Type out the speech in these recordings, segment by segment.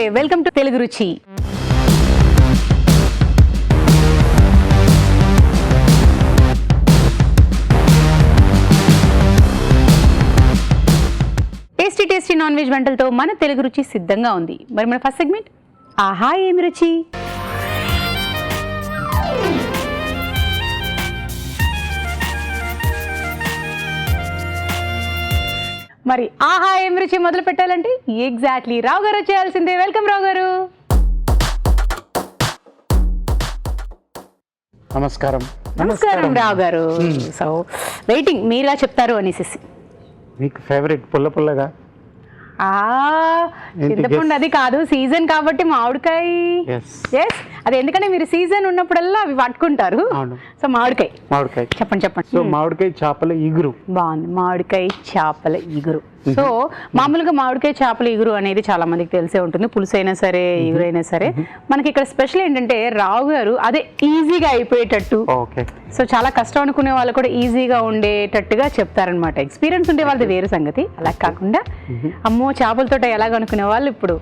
నమస్తే, welcome to Telugu రుచి. Tasty tasty non veg వంటలతో మన తెలుగు రుచి సిద్ధంగా ఉంది. మరి మన ఫస్ట్ సెగ్మెంట్ ఆహా ఏమి రుచి. మరి ఆహా ఏం రుచి మొదలు పెట్టాలంటే ఎగ్జాక్ట్లీ రావు గారు వచ్చేయాల్సిందే. వెల్కమ్ రావు గారు. నమస్కారం. నమస్కారం రావు గారు. సో వెయిటింగ్ మీరా చెప్తారు అనేసి. మీకు ఫేవరెట్ పుల్ల పుల్లగా చింతపండు అది కాదు, సీజన్ కాబట్టి మామిడికాయ. ఎస్, అది ఎందుకంటే మీరు సీజన్ ఉన్నప్పుడల్లా అవి పట్టుకుంటారు. సో మామిడికాయ చెప్పండి చెప్పండి. సో మామిడికాయ చేపల ఇగురు. బాగుంది, మామిడికాయ చేపల ఇగురు. సో మామూలుగా మామిడికాయ చేపల ఇగురు అనేది చాలా మందికి తెలిసే ఉంటుంది, పులుసు అయినా సరే ఇగురైనా సరే. మనకి ఇక్కడ స్పెషల్ ఏంటంటే రావు గారు అదే ఈజీగా అయిపోయేటట్టు. సో చాలా కష్టం అనుకునే వాళ్ళు కూడా ఈజీగా ఉండేటట్టుగా చెప్తారనమాట. ఎక్స్పీరియన్స్ ఉండే వాళ్ళది వేరే సంగతి. అలా కాకుండా అమ్మో చేపలతో ఎలాగ అనుకునే వాళ్ళు ఇప్పుడు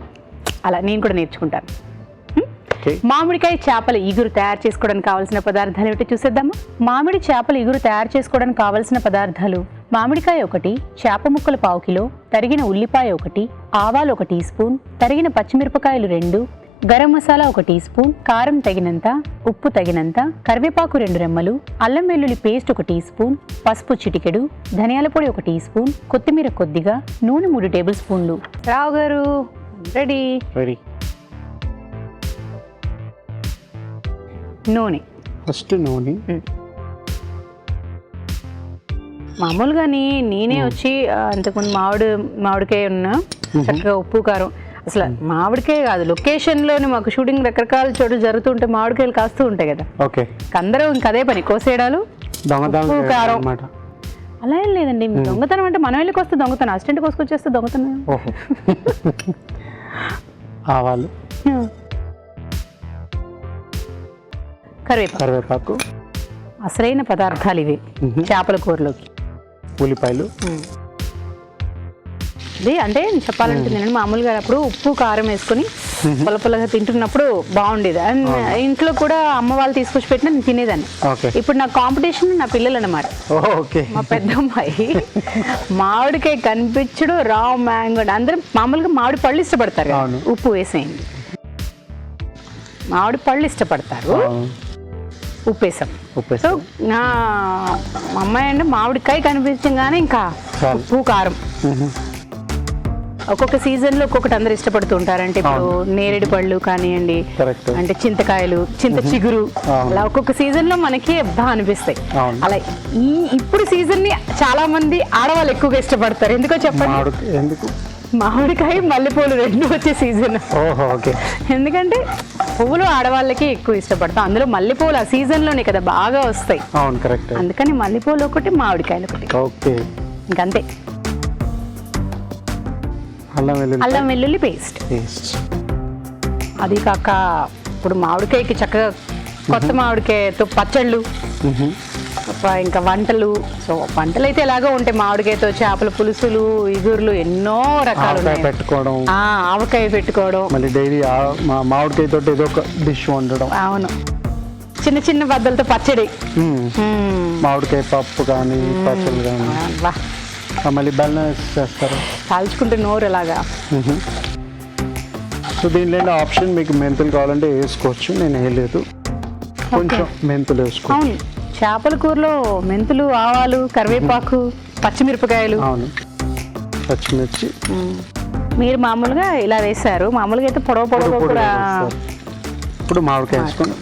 అలా నేను కూడా నేర్చుకుంటాను. మామిడికాయ చేపల ఇగురు తయారు చేసుకోవడానికి కావాల్సిన పదార్థాలు ఏమిటో చూసేద్దామా. మామిడి చేపల ఇగురు తయారు చేసుకోవడానికి కావాల్సిన పదార్థాలు: మామిడికాయ 1, చేప ముక్కలు 1/4 కిలో, తరిగిన ఉల్లిపాయ 1, ఆవాలు 1 టీ స్పూన్, తరిగిన పచ్చిమిరపకాయలు 2, గరం మసాలా 1 టీ స్పూన్, కారం తగినంత, ఉప్పు తగినంత, కరివేపాకు 2 రెమ్మలు, అల్లం వెల్లుల్లి పేస్ట్ 1 టీ స్పూన్, పసుపు చిటికెడు, ధనియాల పొడి 1 టీ స్పూన్, కొత్తిమీర కొద్దిగా, నూనె 3 టేబుల్ స్పూన్లు. రావు గారు రెడీ. నూనె ఫస్ట్ నూనె. మామూలుగా నేనే వచ్చి అంతకుముందు మామిడికాయ ఉన్నా చక్కగా ఉప్పు కారం. అసలు మామిడికాయ కాదు, లొకేషన్లోని మాకు షూటింగ్ రకరకాల చోటు జరుగుతుంటే మామిడికాయలు కాస్తూ ఉంటాయి కదా. అందరూ ఇంకా అదే పని, కోసేయడాలు, ఉప్పు కారం. అలా ఏం లేదండి, దొంగతనం అంటే మనం వెళ్ళి వస్తే దొంగతనం, అసిస్టెంట్ కోసుకొచ్చేస్తే దొంగతనం. ఆవాలు, కరివేపాకు అసలైన పదార్థాలు ఇవి చేపల కూరలోకి. ఉల్లిపాయలు. ఇది అంటే చెప్పాలంటే నేను మామూలుగా అప్పుడు ఉప్పు కారం వేసుకుని పుల్లగా తింటున్నప్పుడు బాగుండేది. అండ్ ఇంట్లో కూడా అమ్మ వాళ్ళు తీసుకొచ్చి పెట్టినా నేను తినేదాన్ని. ఇప్పుడు నా కాంపిటీషన్ నా పిల్లలు అన్నమాట. మా పెద్ద అమ్మాయి మామిడికాయ కనిపించడు, రా మ్యాంగో. అందరూ మామూలుగా మామిడి పళ్ళు ఇష్టపడతారు, ఉప్పు వేసేయండి. మామిడి పళ్ళు ఇష్టపడతారు, ఉప్పేసాం. సో నా అమ్మాయి అంటే మామిడికాయ కనిపించగానే ఇంకా ఉప్పు కారం. ఒక్కొక్క సీజన్లో ఒక్కొక్కటి అందరు ఇష్టపడుతూ ఉంటారు. అంటే ఇప్పుడు నేరేడు పళ్ళు కానివ్వండి, అంటే చింతకాయలు, చింత చిగురు, అలా ఒక్కొక్క సీజన్ లో మనకి బాగా అనిపిస్తాయి. అలా ఇప్పుడు సీజన్ ని చాలా మంది ఆడవాళ్ళు ఎక్కువగా ఇష్టపడతారు. ఎందుకో చెప్పండి. మామిడికాయ మల్లెపూలు 2 వచ్చే సీజన్. ఎందుకంటే పువ్వులు ఆడవాళ్ళకి ఎక్కువ ఇష్టపడతాం, అందులో మల్లెపూలు ఆ సీజన్ లోనే కదా బాగా వస్తాయి. అందుకని మల్లెపూలు 1, మామిడికాయలు 1. ఇంకంతే. అల్లం వెల్లుల్లి పేస్ట్. అది కాక ఇప్పుడు మామిడికాయకి చక్కగా కొత్త మామిడికాయతో పచ్చళ్ళు, ఇంకా వంటలు. సో వంటలు అయితే ఎలాగో ఉంటాయి, మామిడికాయతో చేపల పులుసులు, ఇగుర్లు, ఎన్నో రకాలు పెట్టుకోవడం, ఆవకాయ పెట్టుకోవడం, మళ్ళీ డైలీ మామిడికాయ తోటి ఏదో ఒక డిష్ వండడం. అవును, చిన్న చిన్న బద్దలతో పచ్చడి, మామిడికాయ పప్పు కానీ పచ్చళ్ళు కానీ, మళ్ళీ బ్యాలెన్స్ చేస్తారు, కాల్చుకుంటే నోరు ఎలాగా. సో దీంట్లో ఆప్షన్ మీకు మెంతులు కావాలంటే వేసుకోవచ్చు, నేను వేయలేదు. కొంచెం మెంతులు వేసుకోవచ్చు. చేపల కూరలో మెంతులు, ఆవాలు, కరివేపాకు, పచ్చిమిరపకాయలు. అవును, పచ్చిమిర్చి. మీరు మామూలుగా ఇలా వేసారు, మామూలుగా అయితే పొడవ కూడా. ఇప్పుడు మామిడికాయ వేసుకొని,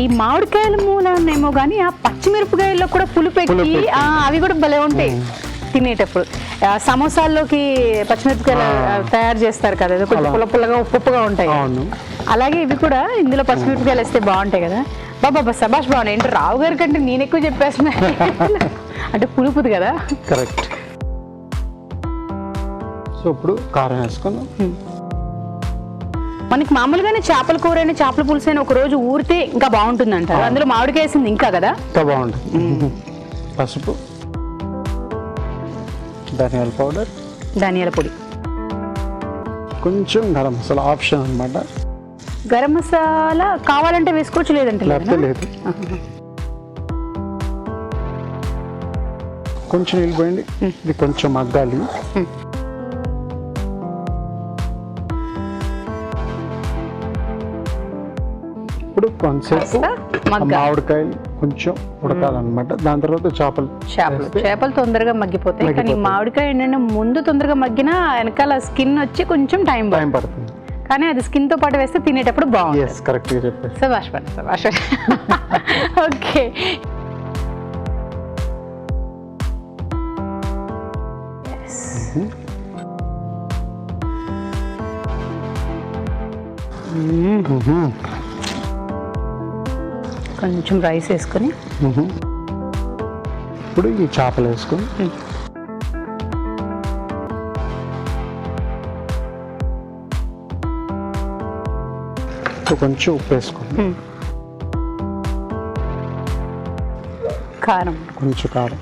ఈ మామిడికాయల మూలనేమో కానీ ఆ పచ్చిమిరపకాయల్లో కూడా పులుపెక్కి అవి కూడా భలే ఉంటాయి తినేటప్పుడు. సమోసాల్లోకి పచ్చిమిరపకాయలు తయారు చేస్తారు కదా, కొంచెం పుల్లగా ఉప్పుగా ఉంటాయి. అలాగే ఇవి కూడా ఇందులో పచ్చిమిరపకాయలు వేస్తే బాగుంటాయి కదా. బాబా సబాష్, బాగున్నాయి. ఏంటో రావు గారి కంటే నేను ఎక్కువ చెప్పేస్తున్నా అంటే పులుపుది కదా. కరెక్ట్. సో ఇప్పుడు కారం వేసుకున్నాం. మనకి మామూలుగానే చేపల కూర అయినా చేపల పులుసు అయినా ఒక రోజు ఊరితే ఇంకా బాగుంటుంది అంటారు, అందులో మామిడికాయ వేసింది ఇంకా కదా, ఇంకా బాగుంటుంది. పసుపు, ధనియాల పౌడర్, ధనియాల పొడి, కొంచెం గరం మసాలా ఆప్షన్ అనమాట, గరం మసాలా కావాలంటే వేసుకోవచ్చు, లేదంటే లేకపోతే లేదు. కొంచెం నీళ్ళు పోయండి, ఇది కొంచెం మగ్గాలి. ఇప్పుడు కొంచెంసేపు మామిడికాయలు కొంచెం ఉడకాలన్నమాట. దాని తర్వాత చేపలు తొందరగా మగ్గిపోతాయి. కానీ మామిడికాయ ఏంటంటే ముందు తొందరగా మగ్గినా వెనకాల స్కిన్ వచ్చి కొంచెం టైం పడుతుంది. కానీ అది స్కిన్ తో పాటు వేస్తే తినేటప్పుడు బాగుంటుంది. కరెక్ట్గా చెప్పారు. సబాష్. ఓకే, కొంచెం రైస్ వేసుకొని ఇప్పుడు ఈ చేపలు వేసుకొని కొంచెం ఉప్పు వేసుకోండి, కారం, కొంచెం కారం.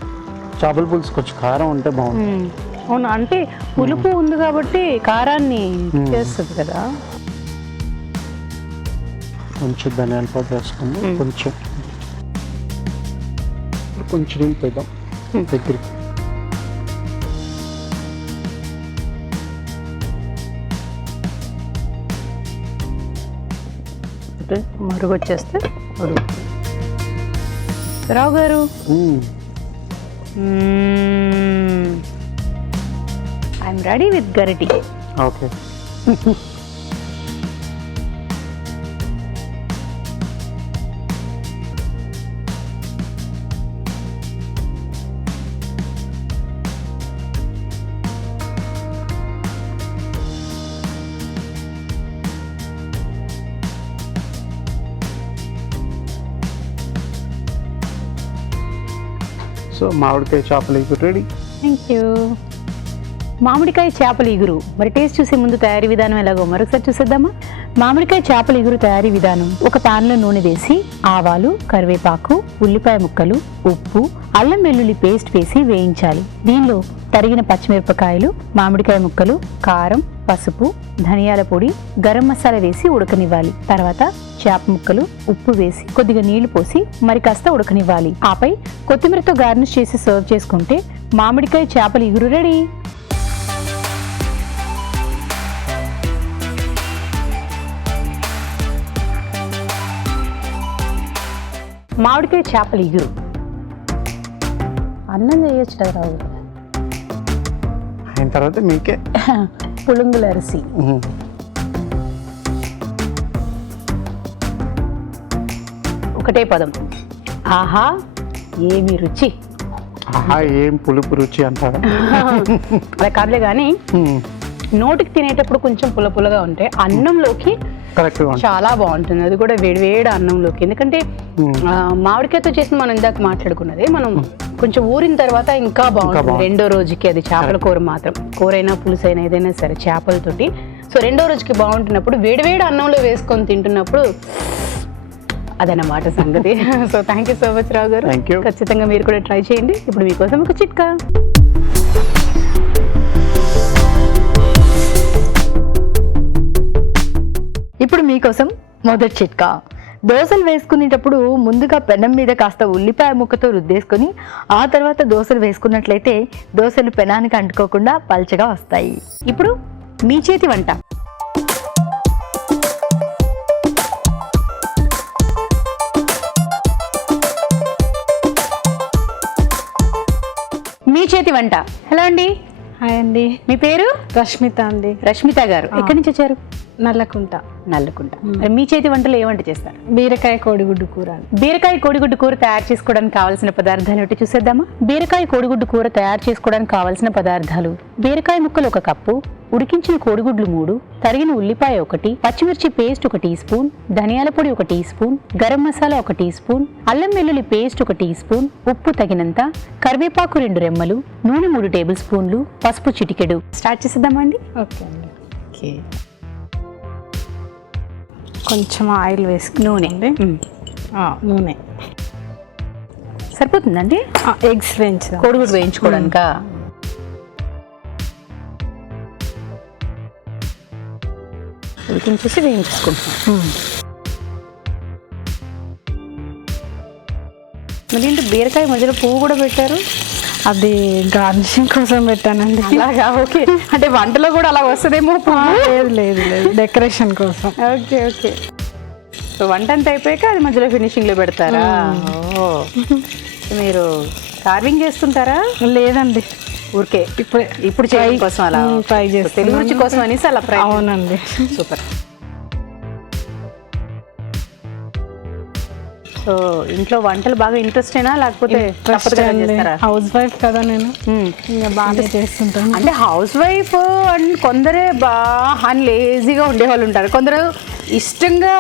చేపల పులుసు కొంచెం కారం ఉంటే బాగుంటుంది. అవును, అంటే పులుపు ఉంది కాబట్టి కారాన్ని చేస్తుంది కదా. కొంచెం ధనియాల పౌడర్ వేసుకోండి, కొంచెం నీళ్ళు పోద్దాం దగ్గరికి. మరుగు వచ్చేస్తే Rao garu, I'm ready with గరిటి. ఓకే, సో మామిడికాయ చేపల ఇగురు రెడీ. Thank you. మామిడికాయ చేపల ఇగురు. మరి టేస్ట్ చూసే ముందు తయారీ విధానం ఎలాగో మరొకసారి చూసేద్దామా? మామిడికాయ చేపల ఇగురు తయారీ విధానం: ఒక ప్యాన్లో నూనె వేసి ఆవాలు, కరివేపాకు, ఉల్లిపాయ ముక్కలు, ఉప్పు, అల్లం వెల్లుల్లి పేస్ట్ వేసి వేయించాలి. దీనిలో తరిగిన పచ్చిమిరపకాయలు, మామిడికాయ ముక్కలు, కారం, పసుపు, ధనియాల పొడి, గరం మసాలా వేసి ఉడకనివ్వాలి. తర్వాత చేప ముక్కలు, ఉప్పు వేసి కొద్దిగా నీళ్లు పోసి మరి కాస్త ఉడకనివ్వాలి. ఆపై కొత్తిమీరతో గార్నిష్ చేసి సర్వ్ చేసుకుంటే మామిడికాయ చేపల ఇగురు రెడీ. మామిడికాయ చేపల ఇగురు అన్నం చేయొచ్చు కదా రావు. అయిన తర్వాత మీకే పులుంగుల అరిసి, ఒకటే పదం, ఆహా ఏమి రుచి. ఆహా ఏం పులుపు రుచి అంటారా? అలా కాదులే కానీ నోటికి తినేటప్పుడు కొంచెం పుల్లగా ఉంటే అన్నంలోకి చాలా బాగుంటుంది. అది కూడా వేడివేడి అన్నంలోకి. ఎందుకంటే మామిడికాయతో చేసిన మనం ఇందాక మాట్లాడుకున్నది మనం కొంచెం ఊరిన తర్వాత ఇంకా బాగుంటుంది. రెండో రోజుకి అది చేపల కూర మాత్రం, కూరైనా పులుసైనా ఏదైనా సరే చేపలతోటి. సో రెండో రోజుకి బాగుంటున్నప్పుడు వేడివేడి అన్నంలో వేసుకొని తింటున్నప్పుడు అదన్నమాట సంగతి. So thank you so much Rao garu. ఖచ్చితంగా మీరు కూడా ట్రై చేయండి. ఇప్పుడు మీకోసం ఒక చిట్కా. ఇప్పుడు మీకోసం మొదటి చిట్కా. దోశలు వేసుకునేటప్పుడు ముందుగా పెనం మీద కాస్త ఉల్లిపాయ ముక్కతో రుద్దేసుకొని ఆ తర్వాత దోశలు వేసుకున్నట్లయితే దోశలు పెనానికి అంటుకోకుండా పల్చగా వస్తాయి. ఇప్పుడు మీ చేతి వంట. మీ చేతి వంట. హలో అండి. హాయ్ అండి. మీ పేరు? రష్మిత అండి. రష్మిత గారు ఎక్కడి నుంచి వచ్చారు? నల్లకుంట. మరి మీ చేతి వంటలు ఏమంటే చేస్తారు? బీరకాయ కోడిగుడ్డు కూర. బీరకాయ కోడిగుడ్డు కూర తయారు చేసుకోవడానికి కావాల్సిన పదార్థాలు ఏంటి చూసేద్దామా? బీరకాయ కోడిగుడ్డు కూర తయారు చేసుకోవడానికి కావాల్సిన పదార్థాలు: బీరకాయ ముక్కలు 1 కప్పు, ఉడికించిన కోడిగుడ్లు 3, తరిగిన ఉల్లిపాయ 1, పచ్చిమిర్చి పేస్ట్ 1 టీ స్పూన్, ధనియాల పొడి 1 teaspoon, garam masala 1 teaspoon, అల్లం వెల్లుల్లి పేస్ట్ 1 టీ స్పూన్, ఉప్పు తగినంత, కరివేపాకు 2 రెమ్మలు, నూనె 3 టేబుల్ స్పూన్లు, పసుపు చిటికెడు. స్టార్ట్ చేసేద్దామా అండి? ఓకే అండి. ఓకే, కొంచెం ఆయిల్ వేసి నూనె సరిపోతుందండి. ఎగ్స్ వేయించుదాం. కోడిగుడ్డు వేయించుకోవడానికా? ఉడికించేసి వేయించేసుకుంటున్నాం. మరి ఏంటి బీరకాయ మధ్యలో పువ్వు కూడా పెట్టారు? అది గార్నిషింగ్ కోసం పెట్టానండి. అలాగా, ఓకే. అంటే వంటలో కూడా అలా వస్తుందేమో పువ్వు. లేదు లేదు లేదు, డెకరేషన్ కోసం. Okay okay. సో వంట అంతా అయిపోయాక అది మధ్యలో ఫినిషింగ్లో పెడతారా? ఓ, మీరు కార్వింగ్ చేస్తుంటారా? లేదండి, ఊరికే ఇప్పుడే ఇప్పుడు చేయడం కోసం అలా ట్రై చేస్తాను. తెలుగు రుచి కోసం అనేసి అలా ఫ్రై. అవునండి. సూపర్. సో ఇంట్లో వంటలు బాగా ఇంట్రెస్ట్ అయినా లేకపోతే తప్పదుగా చేస్తారా? హౌస్ వైఫ్ కదా నేను, ఇంకా బాగా చేస్తుంటాను. అంటే హౌస్ వైఫ్ అండ్ కొందరే బాగా లేజీగా ఉండేవాళ్ళు ఉంటారు, కొందరు ఇష్టంగా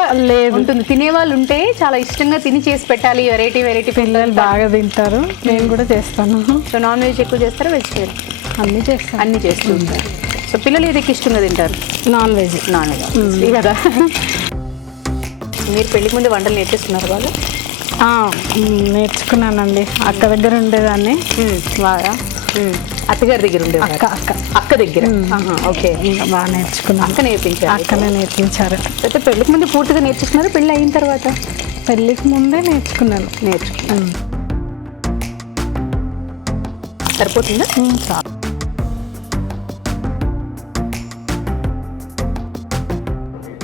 ఉంటుంది తినేవాళ్ళు ఉంటే చాలా ఇష్టంగా తిని చేసి పెట్టాలి. వెరైటీ వెరైటీ పిల్లలు బాగా తింటారు, నేను కూడా చేస్తాను. సో నాన్ వెజ్ ఎక్కువ చేస్తారా వెజిటేరియన్? అన్నీ చేస్తాను. అన్నీ చేస్తూ ఉంటారు. సో పిల్లలు ఏది ఇష్టంగా తింటారు? Non veg. నాన్ వెజ్ కదా. మీరు పెళ్ళికి ముందు వంటలు నేర్చేస్తున్నారు బాగా? నేర్చుకున్నానండి, అక్క దగ్గర ఉండేదాన్ని బాగా. అత్తగారి దగ్గర ఉండే అక్క అక్క అక్క దగ్గర. ఓకే, ఇంకా బాగా నేర్చుకున్నాను. అక్క నేర్పించారు. అక్కనే నేర్పించారు. అయితే పెళ్ళికి ముందు పూర్తిగా నేర్చుకున్నారు, పెళ్ళి అయిన తర్వాత? పెళ్ళికి ముందే నేర్చుకున్నాను. సరిపోతుందా? చాలు.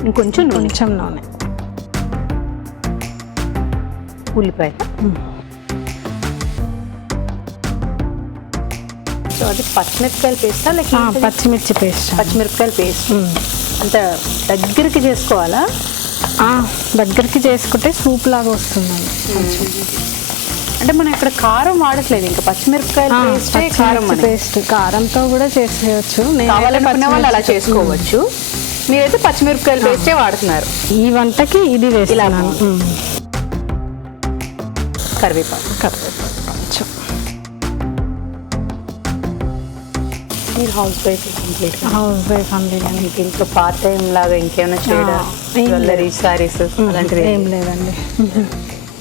ఇంకొంచెం నూనె, కొంచెం నూనె, ఉల్లిపాయ. సో అది పచ్చిమిరపకాయలు పేస్టా లేక పచ్చిమిర్చి పేస్ట్. పచ్చిమిరపకాయలు పేస్ట్ అంత దగ్గరికి చేసుకోవాలా? దగ్గరికి చేసుకుంటే సూప్ లాగా వస్తుందండి. అంటే మనం ఇక్కడ కారం వాడట్లేదు, ఇంకా పచ్చిమిరపకాయలు పేస్టే కారం. పేస్ట్ కారంతో కూడా చేసేయచ్చు, కావాలనుకునే వాళ్ళు అలా చేసుకోవచ్చు. మీరైతే పచ్చిమిరపకాయలు పేస్టే వాడుతున్నారు ఈ వంటకి. ఇది వేస్తున్నాను. కరివేపాకు కొంచెం. మీరు house wife complete? House wife అండి నేను. మీకు ఇంట్లో పార్ట్ టైం లాగా ఇంకేమైనా చేయడం, జ్యువెలరీ, సారీస్ అలాంటివి ఏం లేదండి.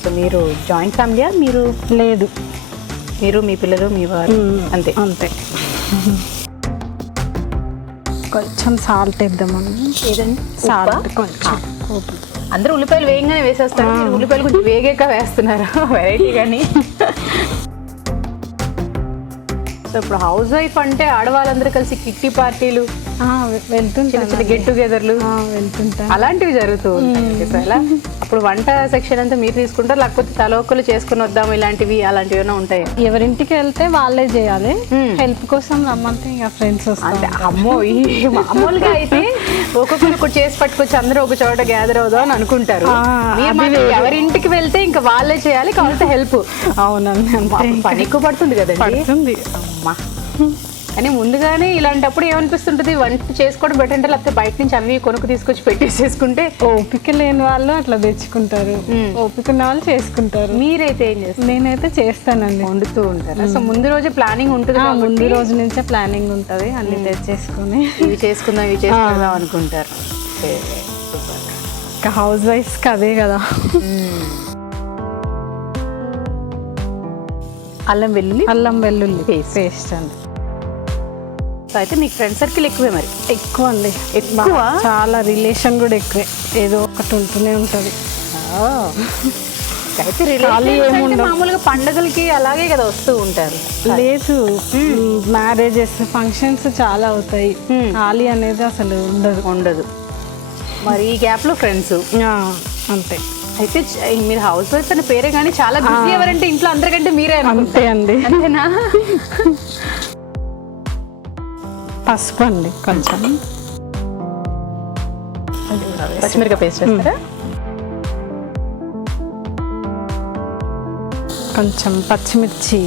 సో మీరు జాయింట్ ఫ్యామిలీయా? మీరు లేదు, మీరు మీ పిల్లలు మీ వారు అంతే? అంతే. కొంచెం సాల్ట్ వేద్దామని. ఏదండి? సాల్ట్ కొంచెం. అందరూ ఉల్లిపాయలు వేయంగానే వేసేస్తారు, మీరు ఉల్లిపాయలు కొంచెం వేగాక వేస్తున్నారు, వెరైటీ కానీ. సో ఇప్పుడు హౌస్ వైఫ్ అంటే ఆడవాళ్ళందరూ కలిసి కిట్టి పార్టీలు, వెళ్తుంటాను, గెట్ టుగెదర్లు వెళ్తుంటాను, అలాంటివి జరుగుతూ ఉంటాయి. సో అలా అప్పుడు వంట సెక్షన్ అంతా మీరు తీసుకుంటారు, లేకపోతే తలొక్కలు చేసుకుని వద్దాం ఇలాంటివి అలాంటివి ఏమైనా ఉంటాయి? ఎవరింటికి వెళ్తే వాళ్ళే చేయాలి. హెల్ప్ కోసం రమ్మంటే ఇక ఫ్రెండ్స్ అంటే అమ్మో, ఈ మామూలుగా అయితే ఒక్కొక్కరు చేసి పట్టుకొచ్చి అందరూ ఒక చోట గ్యాదర్ అవుదాం అని అనుకుంటారు. ఎవరింటికి వెళ్తే ఇంకా వాళ్ళే చేయాలి, కావాలంటే హెల్ప్. అవునండి, పని ఎక్కువ పడుతుంది కదండి. కానీ ముందుగానే ఇలాంటప్పుడు ఏమనిపిస్తుంటుంది, వంట చేసుకోవడం బెటర్ అంటే, లేకపోతే బయట నుంచి అవి కొనుక్కు తీసుకొచ్చి పెట్టేసేసుకుంటే? ఓపిక లేని వాళ్ళు అట్లా తెచ్చుకుంటారు, ఓపిక ఉన్న వాళ్ళు చేసుకుంటారు. మీరైతే ఏం చేస్తారు? నేనైతే చేస్తానండి, వండుతూ ఉంటారు. సో ముందు రోజు ప్లానింగ్ ఉంటుంది, ముందు రోజు నుంచే ప్లానింగ్ ఉంటుంది, అన్ని తెచ్చేసుకుని ఇవి చేసుకుందాం ఇవి చేసుకుందాం అనుకుంటారు. ఇంకా హౌస్ వైఫ్స్కి అదే కదా. అల్లం వెల్లుల్లి పేస్ట్ అండి. సో అయితే మీకు ఫ్రెండ్ సర్కిల్ ఎక్కువే మరి? ఎక్కువ అండి, ఎక్కువ. చాలా రిలేషన్ కూడా ఎక్కువే, ఏదో ఒకటి ఉంటూనే ఉంటుంది. అయితే మామూలుగా పండుగలకి అలాగే కదా వస్తూ ఉంటారు? లేదు, మ్యారేజెస్ ఫంక్షన్స్ చాలా అవుతాయి, ఖాళీ అనేది అసలు ఉండదు. మరి ఈ గ్యాప్ లో ఫ్రెండ్స్ అంతే. అయితే మీరు హౌస్ వైఫ్ అనే పేరే కానీ చాలా బిజీ ఎవరంటే ఇంట్లో అందరికంటే మీరే? అంతే అండి. అంతేనా? పసుపు అండి కొంచెం, పచ్చిమిరపకాయ పేస్ట్ వేస్తారా? కొంచెం పచ్చిమిర్చి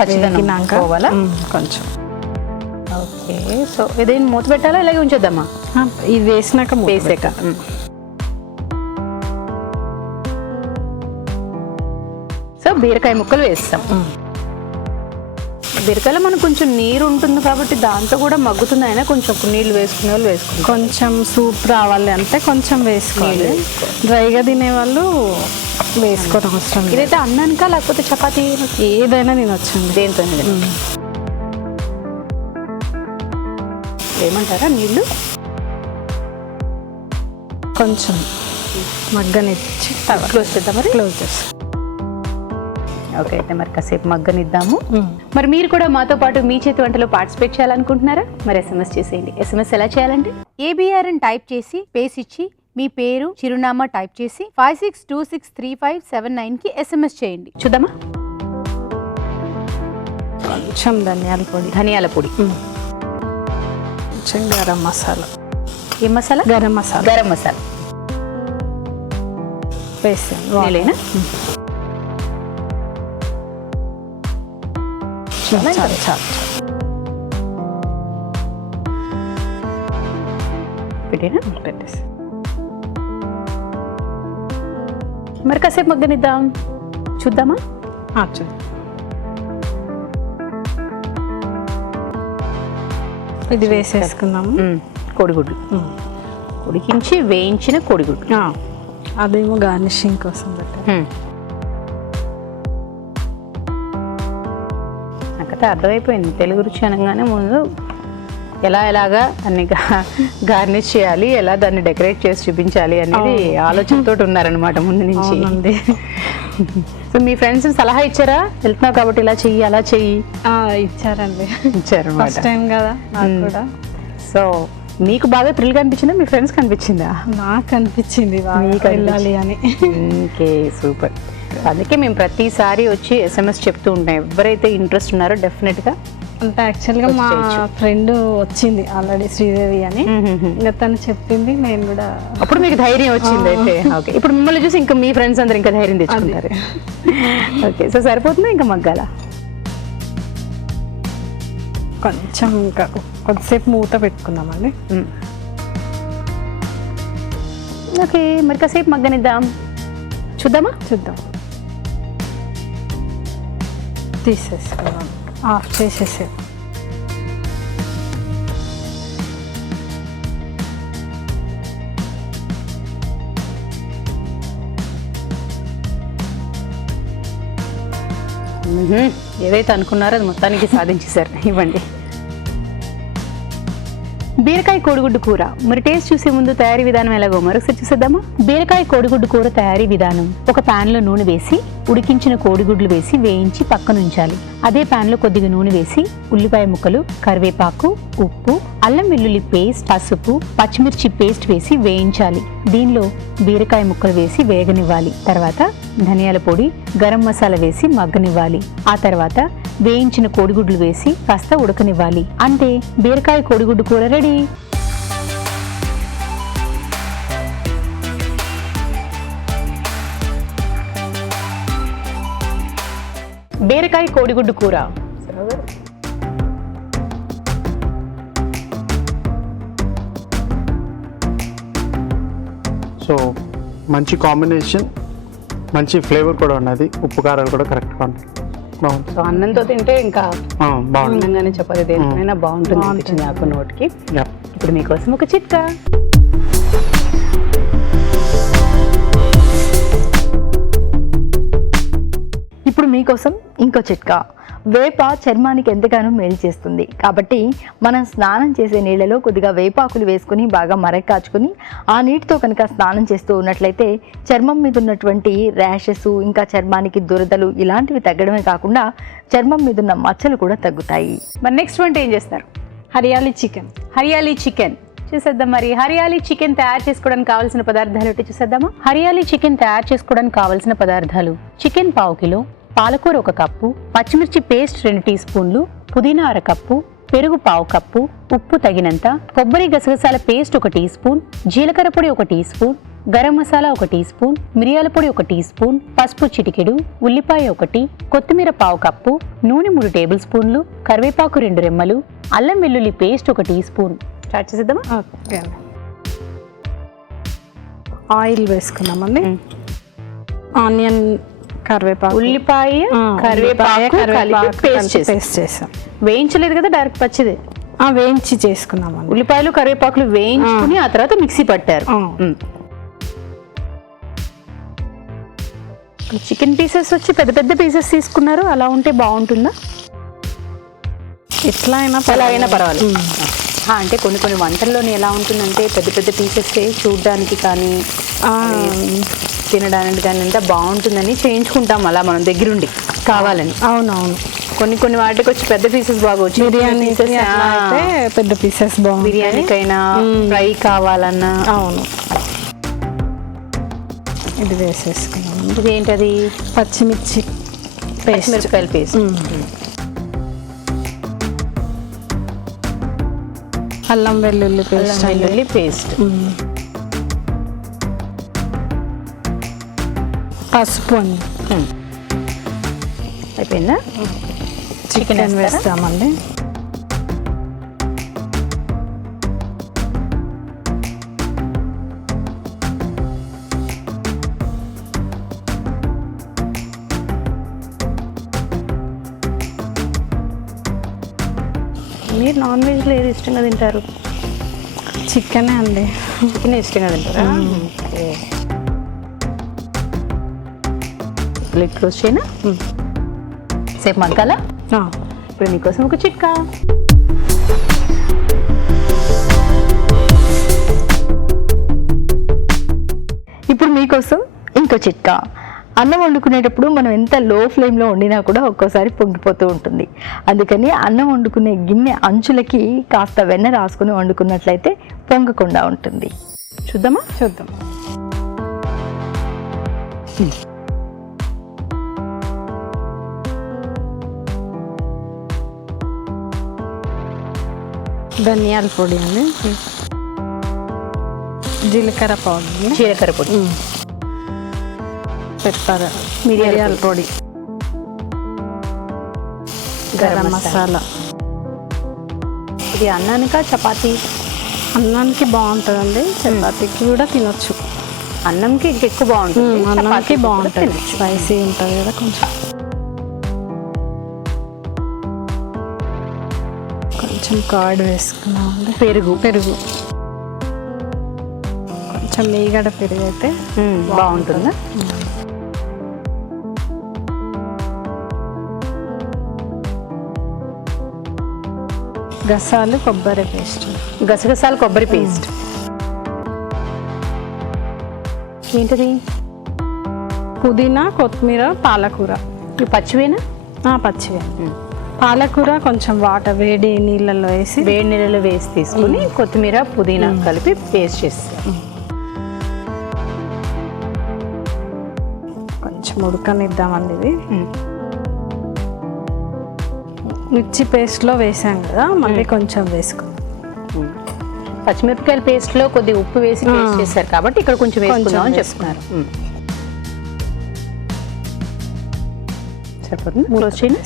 పచ్చిదనాక కొంచెం. ఓకే. సో ఇదేం మూత పెట్టాలా ఇలాగే ఉంచేద్దామా? ఇది వేసినాక వేసాక. సో బీరకాయ ముక్కలు వేస్తాం. బీరకాయలో మనకు కొంచెం నీరు ఉంటుంది కాబట్టి దాంతో కూడా మగ్గుతుంది. అయినా కొంచెం నీళ్ళు వేసుకునే వాళ్ళు వేసుకుంటారు. కొంచెం సూప్ రావాలి అంటే కొంచెం వేసుకోవాలి, డ్రైగా తినేవాళ్ళు వేసుకోవడం అవసరం. ఇదైతే అన్నానికా లేకపోతే చపాతీ ఏదైనా తినొచ్చండి, దేంతో ఏమంటారా? నీళ్ళు కొంచెం మగ్గనిచ్చి క్లోజ్ చేద్దాం మరి. క్లోజ్ చేసి ఓకే, అయితే మరి కాసేపు మగ్గనిద్దాము. మరి మీరు కూడా మాతో పాటు మీ చేతి వంటలో పార్టిసిపేట్ చేయాలనుకుంటున్నారా? మరి SMS చేసేయండి. SMS ఎలా చేయాలంటే ABR అని టైప్ చేసి స్పేస్ ఇచ్చి మీ పేరు చిరునామా టైప్ చేసి 56263579కి SMS చేయండి. చూద్దామా. కొంచెం ధనియాల పొడి, ధనియాల పొడి, కొంచెం గరం మసాలా, ఏం మసాలా? గరం మసాలా గరం మసాలా వేసాను. నీళ్ళేనా? చాలు చాలు చాలు. పెట్టేనా? పెట్టేసి మరి కాసేపు మగ్గనిద్దాం. చూద్దామా. చూడు. ఇది వేసేసుకుందాము. కోడిగుడ్లు, ఉడికించి వేయించిన కోడిగుడ్లు. అదేమో గార్నిషింగ్ కోసం పెట్టాను. నాకైతే అర్థమైపోయింది. తెలుగు రుచి అనగానే ముందు ఎలాగా అన్ని గార్నిష్ చేయాలి, ఎలా దాన్ని డెకరేట్ చేసి చూపించాలి అనేది ఆలోచనతో ఉన్నారనమాట ముందు నుంచి. సో మీ ఫ్రెండ్స్ సలహా ఇచ్చారా? వెళ్తున్నావు కాబట్టి ఇలా చెయ్యి, అలా చెయ్యి? ఇచ్చారండి. ఇచ్చారు ఫస్ట్ టైం కదా నాకు కూడా. సో మీకు బాగా థ్రిల్ కనిపించిందా, మీ ఫ్రెండ్స్ కనిపించిందా? నాకు అనిపించింది వెళ్ళాలి అని. Okay, super. అందుకే మేము ప్రతిసారి వచ్చి SMS చెప్తూ ఉంటాం. ఎవరైతే ఇంట్రెస్ట్ ఉన్నారో డెఫినెట్గా. అంటే యాక్చువల్గా మా ఫ్రెండ్ వచ్చింది ఆల్రెడీ, శ్రీదేవి అని. ఇంకా తను చెప్పింది, నేను కూడా. అప్పుడు మీకు ధైర్యం వచ్చింది అయితే. ఓకే, ఇప్పుడు మిమ్మల్ని చూసి ఇంకా మీ ఫ్రెండ్స్ అందరు ఇంకా ధైర్యం తెచ్చుకుంటారు. ఓకే, సో సరిపోతుందా ఇంకా మగ్గాల? కొంచెం ఇంకా కొద్దిసేపు మూత పెట్టుకుందామండి. ఓకే, మరి కాసేపు మగ్గనిద్దాం. చూద్దామా. చూద్దాం. తీసేసుకుందాం, ఆఫ్ చేసేసే. ఏదైతే అనుకున్నారో అది మొత్తానికి సాధించేశారు. ఇవ్వండి. బీరకాయ కోడిగుడ్డు కూర. మరి టేస్ట్ చూసే ముందు తయారీ విధానం ఎలాగో మరొకసారి చూసేద్దామా. బీరకాయ కోడిగుడ్డు కూర తయారీ విధానం: ఒక పాన్ లో నూనె వేసి ఉడికించిన కోడిగుడ్లు వేసి వేయించి పక్కనుంచాలి. అదే పాన్ లో కొద్దిగా నూనె వేసి ఉల్లిపాయ ముక్కలు, కరివేపాకు, ఉప్పు, అల్లం వెల్లుల్లి పేస్ట్, పసుపు, పచ్చిమిర్చి పేస్ట్ వేసి వేయించాలి. దీనిలో బీరకాయ ముక్కలు వేసి వేగనివ్వాలి. తర్వాత ధనియాల పొడి, గరం మసాలా వేసి మగ్గనివ్వాలి. ఆ తర్వాత వేయించిన కోడిగుడ్లు వేసి కాస్త ఉడకనివ్వాలి. అంతే, బీరకాయ కోడిగుడ్డు కూర రెడీ. బీరకాయ కోడిగుడ్డు కూర. సో మంచి కాంబినేషన్, మంచి ఫ్లేవర్ కూడా ఉన్నది, ఉప్పు కారాలు కూడా కరెక్ట్గా ఉంటాయి. బాగుంది. సో అన్నంతో తింటే ఇంకా బాగుంది. అన్నంగానే చపాతి దేనికైనా బాగుంటుంది అనిపించింది నాకు నోటికి. ఇప్పుడు మీకోసం ఒక చిట్కా. ఇప్పుడు మీకోసం ఇంకో చిట్కా. వేప చర్మానికి ఎంతగానో మేలు చేస్తుంది. కాబట్టి మనం స్నానం చేసే నీళ్ళలో కొద్దిగా వేపాకులు వేసుకుని బాగా మరకాచుకుని ఆ నీటితో కనుక స్నానం చేస్తూ ఉన్నట్లయితే చర్మం మీద ఉన్నటువంటి ర్యాషెస్, ఇంకా చర్మానికి దురదలు ఇలాంటివి తగ్గడమే కాకుండా చర్మం మీద ఉన్న మచ్చలు కూడా తగ్గుతాయి. మరి నెక్స్ట్ వంట ఏం చేస్తారు? హరియాలీ చికెన్. హరియాలీ చికెన్ చూసేద్దాం. మరి హరియాలీ చికెన్ తయారు చేసుకోవడానికి కావాల్సిన పదార్థాలు ఏంటి చూసేద్దామా. హరియాలీ చికెన్ తయారు చేసుకోవడానికి కావాల్సిన పదార్థాలు: చికెన్ 1/2 కిలో, పాలకూర 1 కప్పు, పచ్చిమిర్చి పేస్ట్ 2 టీ స్పూన్లు, పుదీనా 1/2 కప్పు, పెరుగు 1/2 కప్పు, ఉప్పు తగినంత, కొబ్బరి గసగసాల పేస్ట్ 1 టీ స్పూన్, జీలకర్ర పొడి 1 teaspoon, garam masala 1 teaspoon, మిరియాల పొడి 1 టీ స్పూన్, పసుపు చిటికెడు, ఉల్లిపాయ 1, కొత్తిమీర 1/2 కప్పు, నూనె 3 టేబుల్ స్పూన్లు, కరివేపాకు 2 రెమ్మలు, అల్లం వెల్లుల్లి పేస్ట్ 1 టీ స్పూన్. స్టార్ట్ చేసేద్దామా. ఓకే, ఆయిల్ వేసుకున్నామండి. ఆనియన్, కరివేపాకు, ఉల్లిపాయ, కరివేపాకు పేస్ట్ చేసాం. వేయించలేదు కదా, డైరెక్ట్ పచ్చిది వేయించి చేసుకున్నామండి. ఉల్లిపాయలు కరివేపాకులు వేయించుకుని ఆ తర్వాత మిక్సీ పట్టారు. చికెన్ పీసెస్ వచ్చి పెద్ద పెద్ద పీసెస్ తీసుకున్నారు. అలా ఉంటే బాగుంటుందా? ఎట్లా అయినా అలా అయినా పర్వాలేదు. అంటే కొన్ని కొన్ని వంటల్లోని ఎలా ఉంటుందంటే పెద్ద పెద్ద పీసెస్ చూడడానికి కానీ తినడానికి కానీ అంతా బాగుంటుందని చేయించుకుంటాం అలా మనం దగ్గరుండి కావాలని. అవునవును. కొన్ని కొన్ని వాటికి వచ్చి పెద్ద పీసెస్ బాగా వచ్చి బిర్యానీ అయితే పెద్ద పీసెస్ బాగుంది. బిర్యానీకైనా ఫ్రై కావాలన్నా. అవును. ఇది వేసేసుకున్నాం. ఇది ఏంటది? పచ్చిమిర్చి పేస్ట్, మిరపకాయల పేస్ట్, అల్లం వెల్లుల్లి పేస్ట్, వెల్లుల్లి పేస్ట్, పసుపు అండి. అయిపోయిందా? చికెన్ వేస్తామండి. మీరు నాన్ వెజ్లో ఏది ఇష్టంగా తింటారు? చికెనే అండి. చికెన్ ఇష్టంగా తింటారా? ఓకే. లిడ్ క్లోజ్ చేయనా? సేపు మగ్గాల. ఇప్పుడు మీకోసం ఒక చిట్కా. ఇప్పుడు మీకోసం ఇంకో చిట్కా. అన్నం వండుకునేటప్పుడు మనం ఎంత లో ఫ్లేమ్లో వండినా కూడా ఒక్కోసారి పొంగిపోతూ ఉంటుంది. అందుకని అన్నం వండుకునే గిన్నె అంచులకి కాస్త వెన్న రాసుకుని వండుకున్నట్లయితే పొంగకుండా ఉంటుంది. చూద్దామా? చూద్దాం. ధనియాల పొడి అండి, జీలకర్ర పౌడర్, జీలకర్ర పొడి, పెప్పర్, మిరియాల పొడి, గరం మసాలా. ఇది అన్నానికా చపాతీ? అన్నానికి బాగుంటుందండి, చపాతీకి కూడా తినొచ్చు. అన్నంకి ఇంకెక్కువ బాగుంటుంది, అన్నానికి బాగుంటుంది. స్పైసీ ఉంటుంది కదా కొంచెం. కొంచెం కర్డ్ వేసుకున్నామండి. పెరుగు కొంచెం మీగడ పెరుగు అయితే బాగుంటుందా? గసాలు కొబ్బరి పేస్ట్, గసగసాలు కొబ్బరి పేస్ట్. ఏంటది? పుదీనా, కొత్తిమీర, పాలకూర. ఇవి పచ్చివేనా? పచ్చివే. పాలకూర కొంచెం వేడి నీళ్ళల్లో వేసి తీసుకుని కొత్తిమీర పుదీనా కలిపి పేస్ట్ చేస్తాం. కొంచెం ఉడకనిద్దామండి. ఇది మిర్చి పేస్ట్లో వేసాం కదా, మళ్ళీ కొంచెం వేసుకుందాం. పచ్చిమిరపకాయల పేస్ట్లో కొద్దిగా ఉప్పు వేసి పేస్ట్ చేశారు కాబట్టి ఇక్కడ కొంచెం వేసుకుందాం అని చెప్తున్నారు. చెప్పండి. క్లోజ్ చేయండి.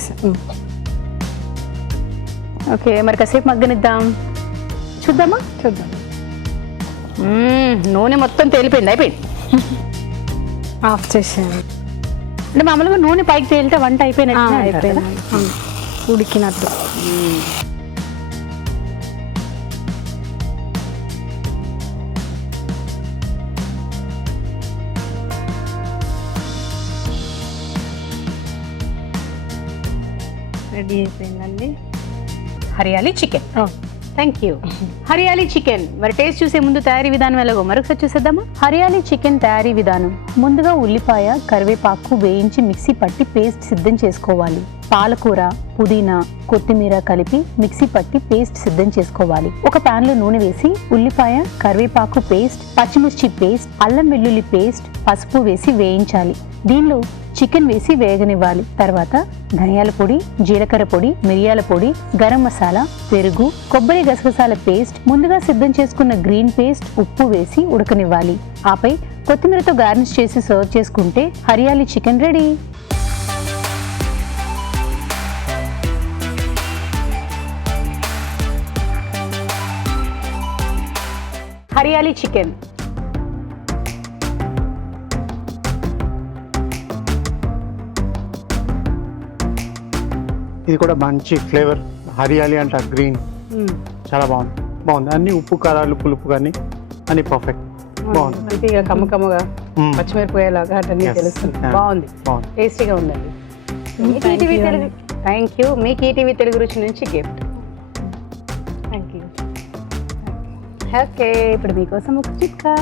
ఓకే, మరి కాసేపు మగ్గనిద్దాం. చూద్దామా? చూద్దాం. నూనె మొత్తం తేలిపోయింది, అయిపోయింది. ఆఫ్ చేసాను. అంటే మామూలుగా నూనె పైకి తేలితే వంట అయిపోయినట్టు. అయిపోయింది, ఉడికినట్టు. రెడీ అయిపోయిందండి Hariyali chicken. Thank you. Hariyali chicken. మరి టేస్ట్ చూసే ముందు తయారీ విధానం ఎలాగో మరొకసారి చూసేద్దామా? హరియాలి చికెన్ తయారీ విధానం. ముందుగా ఉల్లిపాయ, కరివేపాకు వేయించి మిక్సీ పట్టి పేస్ట్ సిద్ధం చేసుకోవాలి. పాలకూర, పుదీనా, కొత్తిమీర కలిపి మిక్సీ పట్టి పేస్ట్ సిద్ధం చేసుకోవాలి. ఒక పాన్ లో నూనె వేసి ఉల్లిపాయ, కరివేపాకు పేస్ట్, పచ్చిమిర్చి పేస్ట్, అల్లం వెల్లుల్లి పేస్ట్, పసుపు వేసి వేయించాలి. దీనిలో చికెన్ వేసి వేగనివ్వాలి. తర్వాత ధనియాల పొడి, జీలకర్ర పొడి, మిరియాల పొడి, గరం మసాలా, పెరుగు, కొబ్బరి గసగసాల పేస్ట్, ముందుగా సిద్ధం చేసుకున్న గ్రీన్ పేస్ట్, ఉప్పు వేసి ఉడకనివ్వాలి. ఆపై కొత్తిమీరతో గార్నిష్ చేసి సర్వ్ చేసుకుంటే Hariyali chicken ready. Hariyali chicken. ఇది కూడా మంచి ఫ్లేవర్. హరియాలి అంట, గ్రీన్, చాలా బాగుంది. అన్ని ఉప్పు కారాలు పులుపు కానీ అన్ని పర్ఫెక్ట్. బాగుంది. అంటే ఇక కమ్మకమ్మగా పచ్చిమిరపకాయలాగా అన్నీ Yes. తెలుస్తుంది. Yeah. బాగుంది, టేస్టీగా ఉందండి. ఈటీవీ తెలుగు. Thank you. మీకు ఈటీవీ తెలుగు రుచి నుంచి గిఫ్ట్. Thank you. ఓకే, ఇప్పుడు మీకోసం ఒక చిట్కా.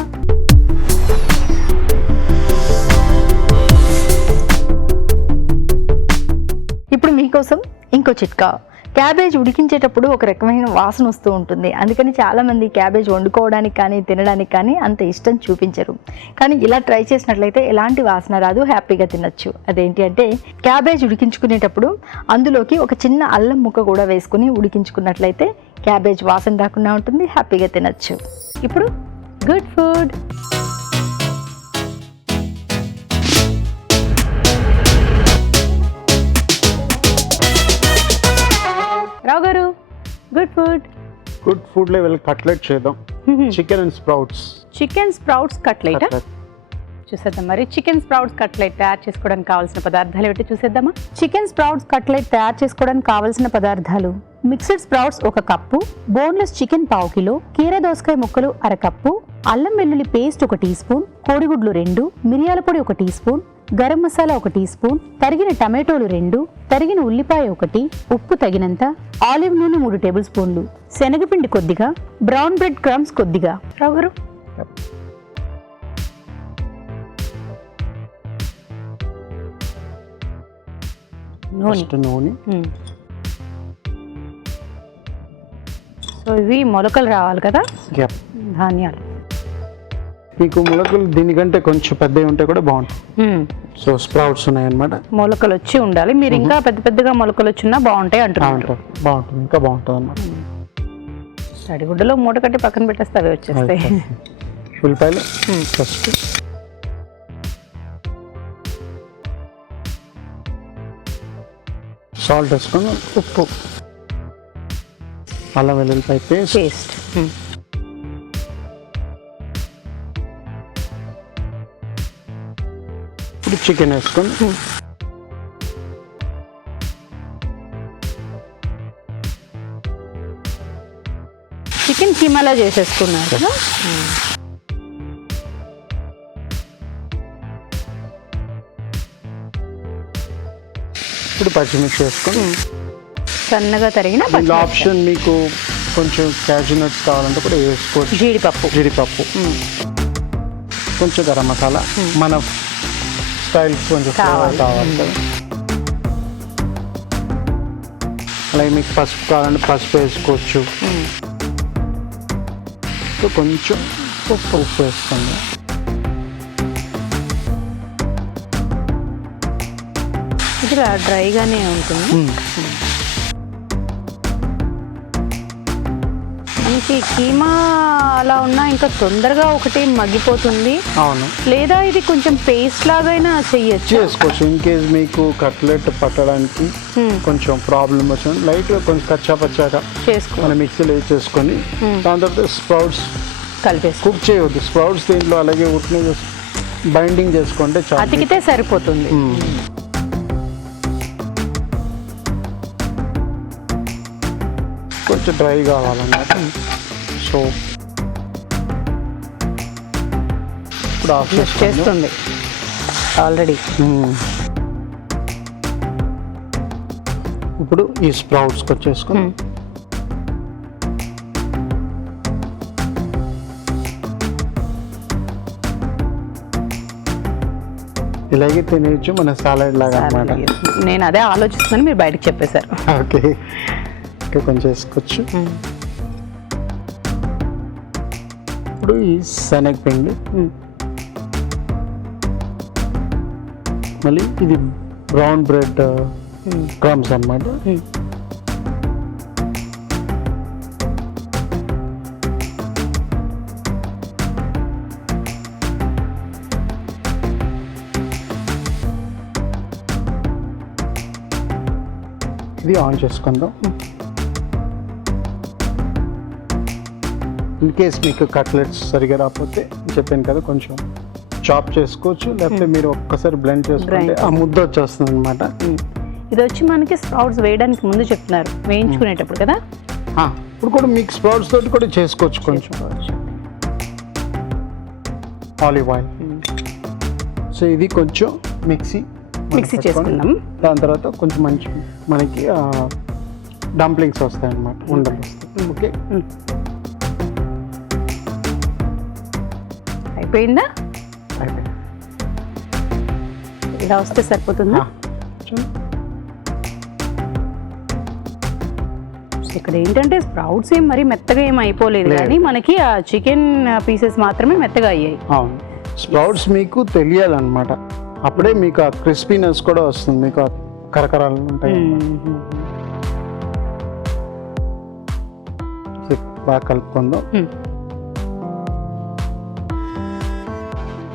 ఇప్పుడు మీకోసం ఇంకో చిట్కా. క్యాబేజ్ ఉడికించేటప్పుడు ఒక రకమైన వాసన వస్తూ ఉంటుంది. అందుకని చాలామంది క్యాబేజ్ వండుకోవడానికి కానీ తినడానికి కానీ అంత ఇష్టం చూపించరు. కానీ ఇలా ట్రై చేసినట్లయితే ఎలాంటి వాసన రాదు, హ్యాపీగా తినచ్చు. అదేంటి అంటే క్యాబేజ్ ఉడికించుకునేటప్పుడు అందులోకి ఒక చిన్న అల్లం ముక్క కూడా వేసుకుని ఉడికించుకున్నట్లయితే క్యాబేజ్ వాసన రాకుండా ఉంటుంది, హ్యాపీగా తినచ్చు. ఇప్పుడు good food. Rao garu, good food. Good food level cutlet చేద్దాం. Chicken and sprouts. Chicken sprouts cutlet చూసేద్దాం. మరి చికెన్ స్ప్రౌట్స్ కట్లెట్ తయారు చేసుకోవడానికి కావాల్సిన పదార్థాలు ఏమిటి చూసేద్దామా? చికెన్ స్ప్రౌట్స్ కట్లెట్ తయారు చేసుకోవడానికి కావాల్సిన పదార్థాలు: mixed sprouts 1 cup, boneless chicken 1/2 kilo, కీర దోసకాయ ముక్కలు 1/2 కప్పు, అల్లం వెల్లుల్లి పేస్ట్ 1 టీ స్పూన్, కోడిగుడ్లు 2, మిరియాల పొడి 1 teaspoon, garam masala 1 teaspoon, తరిగిన టమాటోలు 2, తరిగిన ఉల్లిపాయ 1, ఉప్పు తగినంత, ఆలివ్ నూనె 3 టేబుల్ స్పూన్లు, శనగపిండి కొద్దిగా, బ్రౌన్ బ్రెడ్ క్రమ్స్ కొద్దిగా. రావు గారు, నూనె. సో ఇవి మొలకలు రావాలి కదా, Yep. ధాన్యాలు. మీకు మొలకలు దీనికంటే కొంచెం పెద్దవి ఉంటే కూడా బాగుంటుంది. సో స్ప్రౌట్స్ ఉన్నాయన్నమాట. మొలకలు వచ్చి ఉండాలి. మీరు ఇంకా పెద్ద పెద్దగా మొలకలు వచ్చినా బాగుంటాయి అంటున్నారు. బాగుంటుంది, ఇంకా బాగుంటుంది అన్నమాట. తడిగుడ్డలో మూట కట్టి పక్కన పెట్టేస్తే అవి వచ్చేస్తాయి. ఉల్లిపాయలు ఫస్ట్. సాల్ట్ వేసుకొని, ఉప్పు, అల్లం వెల్లుల్లిపాయ పేస్ట్, ఇప్పుడు చికెన్ వేసుకొని చికెన్ కీమాలా చేసేసుకున్నారు కదా. ఇప్పుడు పచ్చిమిర్చి వేసుకొని సన్నగా తరిగిన దీనిలో ఆప్షన్ మీకు కొంచెం క్యాషూ నట్స్ కావాలంటే కూడా వేసుకోవచ్చు. జీడిపప్పు, కొంచెం గరం మసాలా, మన స్టైల్ కొంచెం ఫ్లేవర్ కావాలి కదా. అలాగే మీకు పసుపు కావాలంటే పసుపు వేసుకోవచ్చు. కొంచెం ఉప్పు వేసుకోండి. ఇది డ్రైగానే ఉంటుంది. మనకి కీమా అలా ఉన్నా ఇంకా తొందరగా ఒకటి మగ్గిపోతుంది. అవును, లేదా ఇది కొంచెం పేస్ట్ లాగైనా చేసుకోవచ్చు. ఇన్ కేస్ మీకు కట్లెట్ పట్టడానికి కొంచెం ప్రాబ్లం వచ్చింది, లైట్గా కొంచెం కచ్చా పచ్చాగా మనం మిక్సీలో వేసేసుకొని దాని తర్వాత స్ప్రౌట్స్ కలిపేసి కుక్ చేయవద్దు. స్ప్రౌట్స్ దీంట్లో అలాగే ఉట్టిన బైండింగ్ చేసుకుంటే చాలా అతికితే సరిపోతుంది. కొంచెం డ్రై కావాలన్నమాట. సో ఇప్పుడు ఆఫ్ చేస్తుంది ఆల్రెడీ. ఇప్పుడు ఈ స్ప్రౌట్స్కి వచ్చేసుకొని ఇలాగే తినేయచ్చు, మన సాలడ్ లాగా అన్నమాట. నేను అదే ఆలోచిస్తున్నాను, మీరు బయటకు చెప్పేశారు. ఓకే, ఇంకా కొంచెం వేసుకోవచ్చు. ఇప్పుడు ఈ శనగపిండి, మళ్ళీ ఇది బ్రౌన్ బ్రెడ్ క్రమ్స్ అన్నమాట. ఇది ఆన్ చేసుకుందాం. ఇన్ కేస్ మీకు కట్లెట్స్ సరిగా రాకపోతే చెప్పాను కదా, కొంచెం చాప్ చేసుకోవచ్చు, లేకపోతే మీరు ఒక్కసారి బ్లెండ్ చేసుకుంటే ఆ ముద్ద వచ్చేస్తుంది అనమాట. ఇది వచ్చి మనకి స్ప్రౌట్స్ వేయడానికి ముందు చెప్తున్నారు, వేయించుకునేటప్పుడు కదా. ఇప్పుడు కూడా మీకు స్ప్రౌట్స్ తోటి కూడా చేసుకోవచ్చు. కొంచెం ఆలివ్ ఆయిల్. సో ఇది కొంచెం మిక్సీ చేసుకుందాం. దాని తర్వాత కొంచెం మంచి మనకి డంప్లింగ్స్ వస్తాయి అన్నమాట, ఉండలు వస్తాయి. ఓకే, అయిపోయిందా? అయిపోయింది. ఇలా వస్తే సరిపోతుందా? కొంచెం ఇక్కడ ఏంటంటే స్ప్రౌట్స్ ఏం మరి మెత్తగా ఏం అయిపోలేదు లేదు. కానీ మనకి ఆ చికెన్ పీసెస్ మాత్రమే మెత్తగా అయ్యాయి. అవును, స్ప్రౌట్స్ మీకు తెలియాలన్నమాట, అప్పుడే మీకు ఆ క్రిస్పీనెస్ కూడా వస్తుంది, మీకు ఆ కరకరాలు ఉంటాయి అన్నమాట. బాగా కలుపుకుందాం.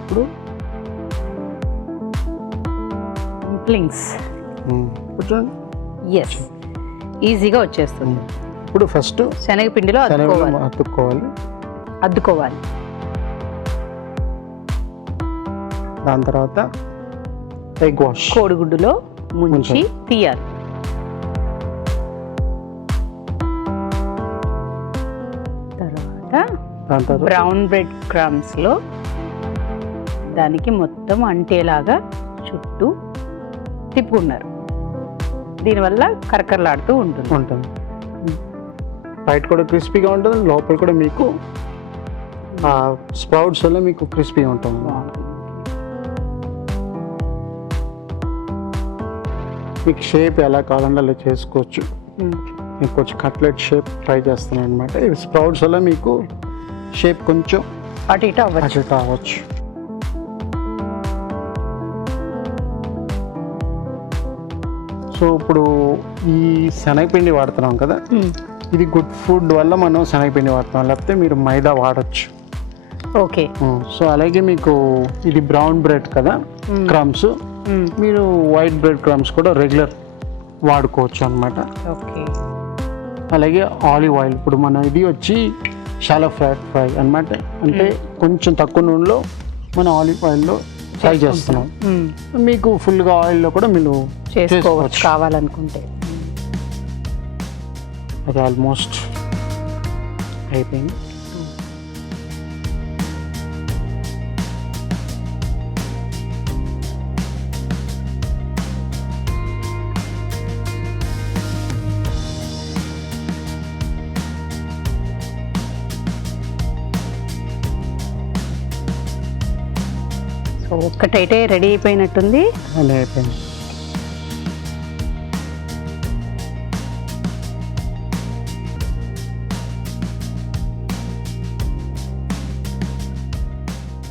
ఇప్పుడు డంప్లింగ్స్ కొంచెం ఎస్ ఈజీగా వచ్చేస్తుంది. ఇప్పుడు ఫస్ట్ శనగపిండిలో అద్దుకోవాలి. అతుక్కోవాలి. దాని తర్వాత ఎగ్ వాష్, కోడిగుడ్డులో ముంచి తీయాలి. దాని తర్వాత బ్రౌన్ బ్రెడ్ క్రమ్స్ లో దానికి మొత్తం అంటేలాగా చుట్టూ తిప్పుకున్నారు. దీనివల్ల కరకరలాడుతూ ఉంటుంది. బయట కూడా క్రిస్పీగా ఉంటుంది, లోపల కూడా మీకు ఆ స్ప్రౌట్స్ వల్ల మీకు క్రిస్పీగా ఉంటుంది. మీకు షేప్ ఎలా కావాలంటే అలా చేసుకోవచ్చు. మీకు కొంచెం కట్లెట్ షేప్ ట్రై చేస్తున్నాను అనమాట. ఇవి స్ప్రౌట్స్ వల్ల మీకు షేప్ కొంచెం అటు ఇటు అవ్వచ్చు. అటు ఇటు అవ్వచ్చు. సో ఇప్పుడు ఈ శనగపిండి వాడుతున్నాం కదా, ఇది గుడ్ ఫుడ్ వల్ల మనం శనగపిండి వాడుతున్నాం, లేకపోతే మీరు మైదా వాడచ్చు. ఓకే. సో అలాగే మీకు ఇది బ్రౌన్ బ్రెడ్ కదా క్రమ్స్, మీరు వైట్ బ్రెడ్ క్రమ్స్ కూడా రెగ్యులర్ వాడుకోవచ్చు అనమాట. ఓకే. అలాగే ఆలివ్ ఆయిల్, ఇప్పుడు మన ఇది వచ్చి షాలో ఫ్రై అనమాట, అంటే కొంచెం తక్కువ నూనెలో మన ఆలివ్ ఆయిల్లో ఫ్రై చేస్తున్నాం. మీకు ఫుల్గా ఆయిల్లో కూడా మీరు చేసుకోవచ్చు కావాలనుకుంటే. అది ఆల్మోస్ట్ అయిపోయింది. సో ఒక్కటైతే రెడీ అయిపోయినట్టుంది. అలా అయిపోయింది.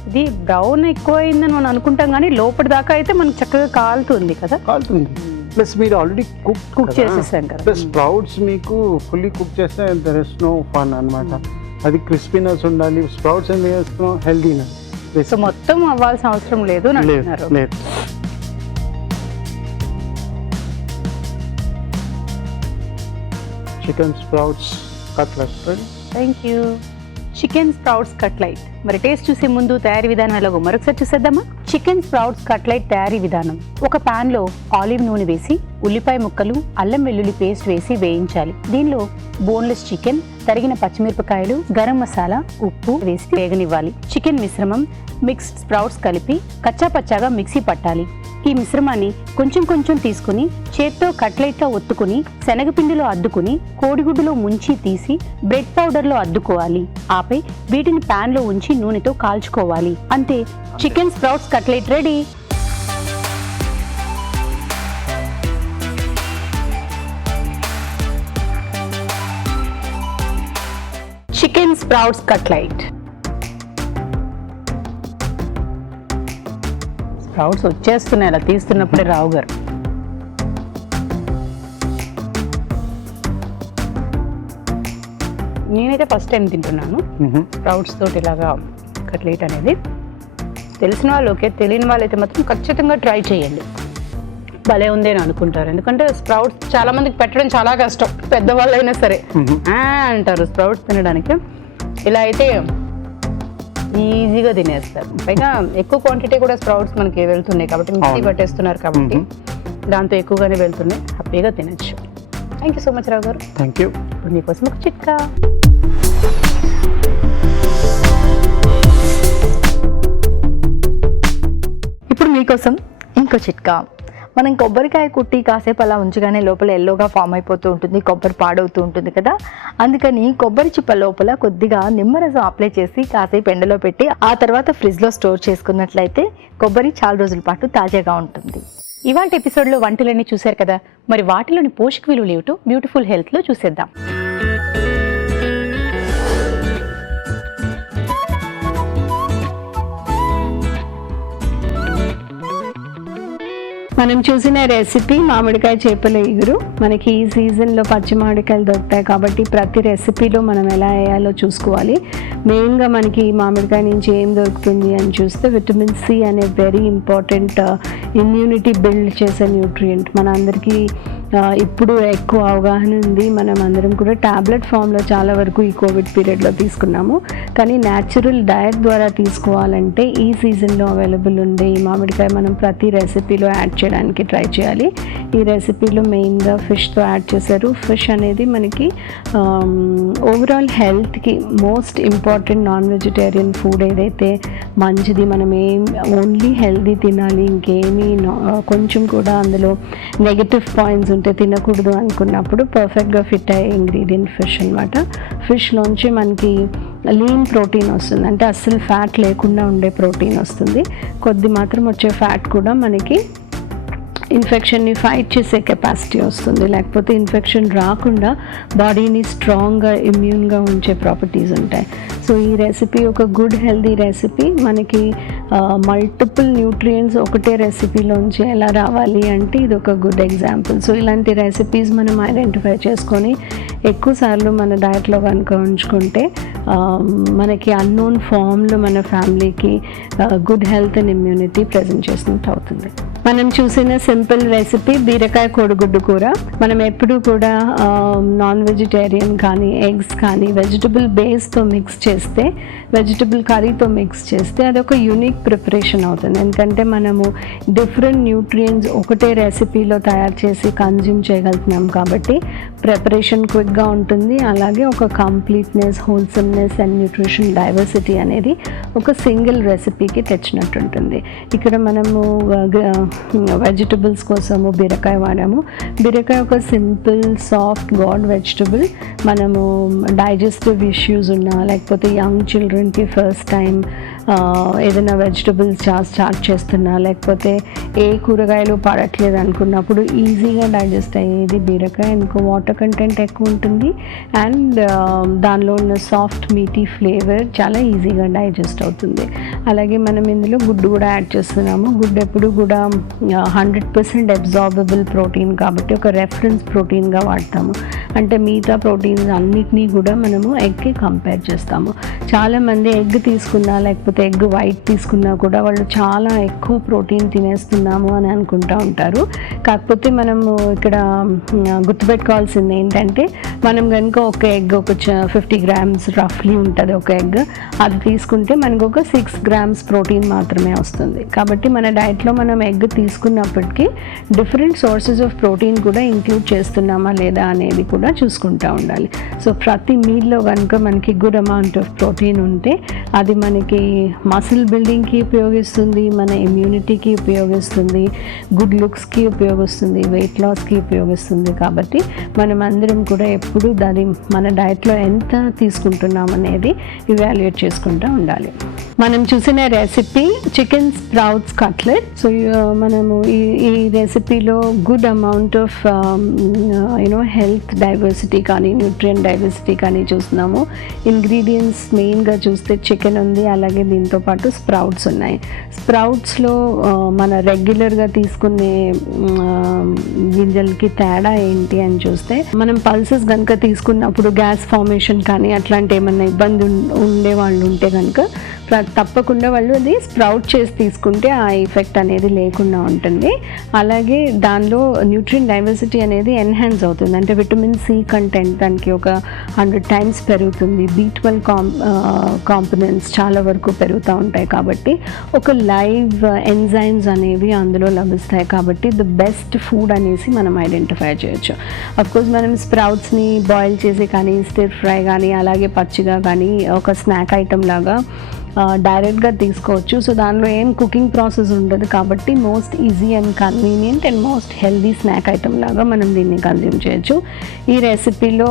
ఇది బ్రౌన్ ఎక్కువ అయిందని మనం అనుకుంటాం కానీ లోపటి దాకా అయితే మనకు చక్కగా కాలుతుంది కదా. కాలుతుంది. ప్లస్ మీరు ఆల్రెడీ కుక్ చేసేసాం కదా. ప్లస్ స్ప్రౌట్స్ మీకు ఫుల్లీ కుక్ చేస్తే దర్ ఇస్ నో ఫన్ అనమాట. అది క్రిస్పీనెస్ ఉండాలి. స్ప్రౌట్స్ ఏం చేస్తున్నాం, హెల్దీనెస్. సో మొత్తం అవ్వాల్సిన అవసరం లేదు అని అంటున్నారు. లేదు. Chicken sprouts cutlet ready. Thank you. Chicken sprouts cutlet. మరి టేస్ట్ చూసే ముందు తయారీ విధానం ఎలాగో మరొకసారి చూసేద్దామా? చికెన్ స్ప్రౌట్స్ కట్లైట్ తయారీ విధానం: ఒక పాన్ లో ఆలివ్ నూనె వేసి ఉల్లిపాయ ముక్కలు, అల్లం వెల్లుల్లి పేస్ట్ వేసి వేయించాలి. దీనిలో బోన్లెస్ చికెన్, తరిగిన పచ్చిమిరపకాయలు, గరం మసాలా, ఉప్పు వేసి వేగనివ్వాలి. చికెన్ మిశ్రమం, మిక్స్డ్ స్ప్రౌట్స్ కలిపి కచ్చా పచ్చాగా మిక్సీ పట్టాలి. ఈ మిశ్రమాన్ని కొంచెం కొంచెం తీసుకుని చేత్తో కట్లెట్లా ఒత్తుకుని శనగపిండిలో అద్దుకుని కోడిగుడ్డులో ముంచి తీసి బ్రెడ్ పౌడర్లో అద్దుకోవాలి. ఆపై వీటిని ప్యాన్ లో ఉంచి నూనెతో కాల్చుకోవాలి. అంతే, chicken sprouts cutlet ready. Chicken sprouts cutlet. Sprouts వచ్చేస్తున్నాయి అలా తీస్తున్నప్పుడే రావు గారు. నేనైతే ఫస్ట్ టైం తింటున్నాను స్ప్రౌట్స్ తోటి ఇలాగా కట్లెట్ అనేది. తెలిసిన వాళ్ళు ఓకే, తెలియని వాళ్ళైతే మాత్రం ఖచ్చితంగా ట్రై చేయండి. భలే ఉంది అని అనుకుంటారు. ఎందుకంటే స్ప్రౌట్స్ చాలా మందికి పెట్టడం చాలా కష్టం, పెద్దవాళ్ళు అయినా సరే అంటారు స్ప్రౌట్స్ తినడానికి. ఇలా అయితే ఈజీగా తినేస్తారు. పైగా ఎక్కువ క్వాంటిటీ కూడా స్ప్రౌట్స్ మనకి వెళ్తున్నాయి కాబట్టి, మిక్సీ పట్టేస్తున్నారు కాబట్టి దాంతో ఎక్కువగానే వెళ్తున్నాయి. హ్యాపీగా తినచ్చు. Thank you so much Rao గారు. Thank you. ఇప్పుడు మీకోసం ఒక చిట్కా. ఇప్పుడు మీకోసం ఇంకో చిట్కా. మనం కొబ్బరికాయ కుట్టి కాసేపు అలా ఉంచగానే లోపల ఎల్లోగా ఫామ్ అయిపోతూ ఉంటుంది, కొబ్బరి పాడవుతూ ఉంటుంది కదా. అందుకని కొబ్బరి చిప్ప లోపల కొద్దిగా నిమ్మరసం అప్లై చేసి కాసేపు ఎండలో పెట్టి ఆ తర్వాత ఫ్రిడ్జ్లో స్టోర్ చేసుకున్నట్లయితే కొబ్బరి చాలా రోజుల పాటు తాజాగా ఉంటుంది. ఇవాళ ఎపిసోడ్లో వంటలన్నీ చూశారు కదా, మరి వాటిలోని పోషక విలువలు ఏమిటో బ్యూటిఫుల్ హెల్త్లో చూసేద్దాం. మనం చూసిన రెసిపీ మామిడికాయ చేపల ఇగురు. మనకి ఈ సీజన్లో పచ్చి మామిడికాయలు దొరుకుతాయి కాబట్టి ప్రతి రెసిపీలో మనం ఎలా వేయాలో చూసుకోవాలి. మెయిన్గా మనకి మామిడికాయ నుంచి ఏం దొరుకుతుంది అని చూస్తే విటమిన్ సి అనే వెరీ ఇంపార్టెంట్ ఇమ్యూనిటీ బిల్డ్ చేసే న్యూట్రియంట్. మన అందరికీ ఇప్పుడు ఎక్కువ అవగాహన ఉంది. మనం అందరం కూడా ట్యాబ్లెట్ ఫామ్లో చాలా వరకు ఈ కోవిడ్ పీరియడ్లో తీసుకున్నాము. కానీ న్యాచురల్ డయట్ ద్వారా తీసుకోవాలంటే ఈ సీజన్లో అవైలబుల్ ఉండే ఈ మామిడికాయ మనం ప్రతి రెసిపీలో యాడ్ చేయడానికి ట్రై చేయాలి. ఈ రెసిపీలో మెయిన్గా ఫిష్తో యాడ్ చేశారు. ఫిష్ అనేది మనకి ఓవరాల్ హెల్త్కి most important non vegetarian food ఏదైతే మంచిది. మనం ఓన్లీ హెల్దీ తినాలి, ఇంకేమీ కొంచెం కూడా అందులో నెగటివ్ పాయింట్స్ ఉంటే తినకూడదు అనుకున్నప్పుడు పర్ఫెక్ట్గా ఫిట్ అయ్యే ఇంగ్రీడియంట్ ఫిష్ అనమాట. ఫిష్లోంచి మనకి లీన్ ప్రోటీన్ వస్తుంది, అంటే అస్సలు ఫ్యాట్ లేకుండా ఉండే ప్రోటీన్ వస్తుంది. కొద్ది మాత్రం వచ్చే ఫ్యాట్ కూడా మనకి ఇన్ఫెక్షన్ని ఫైట్ చేసే కెపాసిటీ వస్తుంది, లేకపోతే ఇన్ఫెక్షన్ రాకుండా బాడీని స్ట్రాంగ్గా ఇమ్యూన్గా ఉంచే ప్రాపర్టీస్ ఉంటాయి. సో ఈ రెసిపీ ఒక గుడ్ హెల్దీ రెసిపీ. మనకి మల్టిపుల్ న్యూట్రియంట్స్ ఒకటే రెసిపీలోంచి ఎలా రావాలి అంటే ఇది ఒక గుడ్ ఎగ్జాంపుల్. సో ఇలాంటి రెసిపీస్ మనం ఐడెంటిఫై చేసుకొని ఎక్కువసార్లు మన డయట్లో కనుక ఉంచుకుంటే మనకి అన్నోన్ ఫామ్లో మన ఫ్యామిలీకి good health and immunity present చేసినట్టు అవుతుంది. మనం చూసిన సింపుల్ రెసిపీ బీరకాయ కోడిగుడ్డు కూర. మనం ఎప్పుడూ కూడా నాన్ వెజిటేరియన్ కానీ ఎగ్స్ కానీ వెజిటబుల్ బేస్తో మిక్స్ చేస్తే, వెజిటబుల్ కర్రీతో మిక్స్ చేస్తే అదొక యూనిక్ ప్రిపరేషన్ అవుతుంది. ఎందుకంటే మనము డిఫరెంట్ న్యూట్రియంట్స్ ఒకటే రెసిపీలో తయారు చేసి కన్జ్యూమ్ చేయగలుగుతున్నాం కాబట్టి ప్రిపరేషన్ క్విక్గా ఉంటుంది. అలాగే ఒక కంప్లీట్నెస్, హోల్సమ్నెస్ అండ్ న్యూట్రిషన్ డైవర్సిటీ అనేది ఒక సింగిల్ రెసిపీకి తెచ్చినట్టు ఉంటుంది. ఇక్కడ మనము వెజిటబుల్స్ కోసము బీరకాయ వాడాము. బీరకాయ ఒక సింపుల్ సాఫ్ట్ గాడ్ వెజిటబుల్. మనము డైజెస్టివ్ ఇష్యూస్ ఉన్నా, లేకపోతే యంగ్ చిల్డ్రన్కి ఫస్ట్ టైం ఏదైనా వెజిటబుల్స్ స్టార్ట్ చేస్తున్నా, లేకపోతే ఏ కూరగాయలు పడట్లేదు అనుకున్నప్పుడు ఈజీగా డైజెస్ట్ అయ్యేది బీరకాయ. ఇంకో వాటర్ కంటెంట్ ఎక్కువ ఉంటుంది అండ్ దానిలో ఉన్న సాఫ్ట్ మీటీ ఫ్లేవర్ చాలా ఈజీగా డైజెస్ట్ అవుతుంది. అలాగే మనం ఇందులో గుడ్డు కూడా యాడ్ చేస్తున్నాము. గుడ్డు ఎప్పుడు కూడా 100% అబ్జార్బబుల్ ప్రోటీన్ కాబట్టి ఒక రెఫరెన్స్ ప్రోటీన్గా వాడతాము. అంటే మిగతా ప్రోటీన్స్ అన్నిటినీ కూడా మనము ఎగ్కి కంపేర్ చేస్తాము. చాలామంది ఎగ్ తీసుకున్నా, లేకపోతే ఎగ్ వైట్ తీసుకున్నా కూడా వాళ్ళు చాలా ఎక్కువ ప్రోటీన్ తినేస్తున్నాము అని అనుకుంటూ ఉంటారు. కాకపోతే మనము ఇక్కడ గుర్తుపెట్టుకోవాల్సింది ఏంటంటే, మనం కనుక ఒక ఎగ్ ఒక 50 grams రఫ్లీ ఉంటుంది ఒక ఎగ్, అది తీసుకుంటే మనకు ఒక 6 grams ప్రోటీన్ మాత్రమే వస్తుంది. కాబట్టి మన డైట్లో మనం ఎగ్ తీసుకున్నప్పటికీ డిఫరెంట్ సోర్సెస్ ఆఫ్ ప్రోటీన్ కూడా ఇంక్లూడ్ చేస్తున్నామా లేదా అనేది కూడా చూసుకుంటూ ఉండాలి. సో ప్రతి మీల్లో కనుక మనకి గుడ్ అమౌంట్ ఆఫ్ ప్రోటీన్ ఉంటే అది మనకి మసిల్ బిల్డింగ్కి ఉపయోగిస్తుంది, మన ఇమ్యూనిటీకి ఉపయోగిస్తుంది, గుడ్ లుక్స్కి ఉపయోగిస్తుంది, వెయిట్ లాస్కి ఉపయోగిస్తుంది. కాబట్టి మనం అందరం కూడా ఎప్పుడు దాని మన డైట్లో ఎంత తీసుకుంటున్నాం అనేది ఇవాల్యుయేట్ చేసుకుంటూ ఉండాలి. మనం చూసిన recipe chicken sprouts cutlet. So మనము ఈ రెసిపీలో good amount of health diversity కానీ న్యూట్రియం డైవర్సిటీ కానీ చూస్తున్నాము. ఇంగ్రీడియంట్స్ మెయిన్గా చూస్తే చికెన్ ఉంది, అలాగే దీంతో పాటు స్ప్రౌట్స్ ఉన్నాయి. స్ప్రౌట్స్లో మన రెగ్యులర్గా తీసుకునే గింజలకి తేడా ఏంటి అని చూస్తే, మనం పల్సెస్ కనుక తీసుకున్నప్పుడు గ్యాస్ ఫార్మేషన్ కానీ అట్లాంటి ఏమన్నా ఇబ్బంది ఉండే వాళ్ళు ఉంటే కనుక తప్పకుండా వాళ్ళు అది స్ప్రౌట్ చేసి తీసుకుంటే ఆ ఎఫెక్ట్ అనేది లేకుండా ఉంటుంది. అలాగే దానిలో న్యూట్రియం డైవర్సిటీ అనేది ఎన్హాన్స్ అవుతుంది. అంటే విటమిన్ సి కంటెంట్ దానికి ఒక 100 times పెరుగుతుంది. B12 కాంపోనెంట్స్ చాలా వరకు పెరుగుతూ ఉంటాయి. కాబట్టి ఒక లైవ్ ఎంజైమ్స్ అనేవి అందులో లభిస్తాయి. కాబట్టి ద బెస్ట్ ఫుడ్ అనేసి మనం ఐడెంటిఫై చేయొచ్చు. అఫ్కోర్స్ మనం స్ప్రౌట్స్ని బాయిల్ చేసి కానీ, స్టిర్ ఫ్రై కానీ, అలాగే పచ్చిగా కానీ ఒక స్నాక్ ఐటమ్ లాగా డైరెక్ట్గా తీసుకోవచ్చు. సో దానిలో ఏం కుకింగ్ ప్రాసెస్ ఉండదు కాబట్టి most easy and convenient and most healthy snack item లాగా మనం దీన్ని కన్జ్యూమ్ చేయొచ్చు. ఈ రెసిపీలో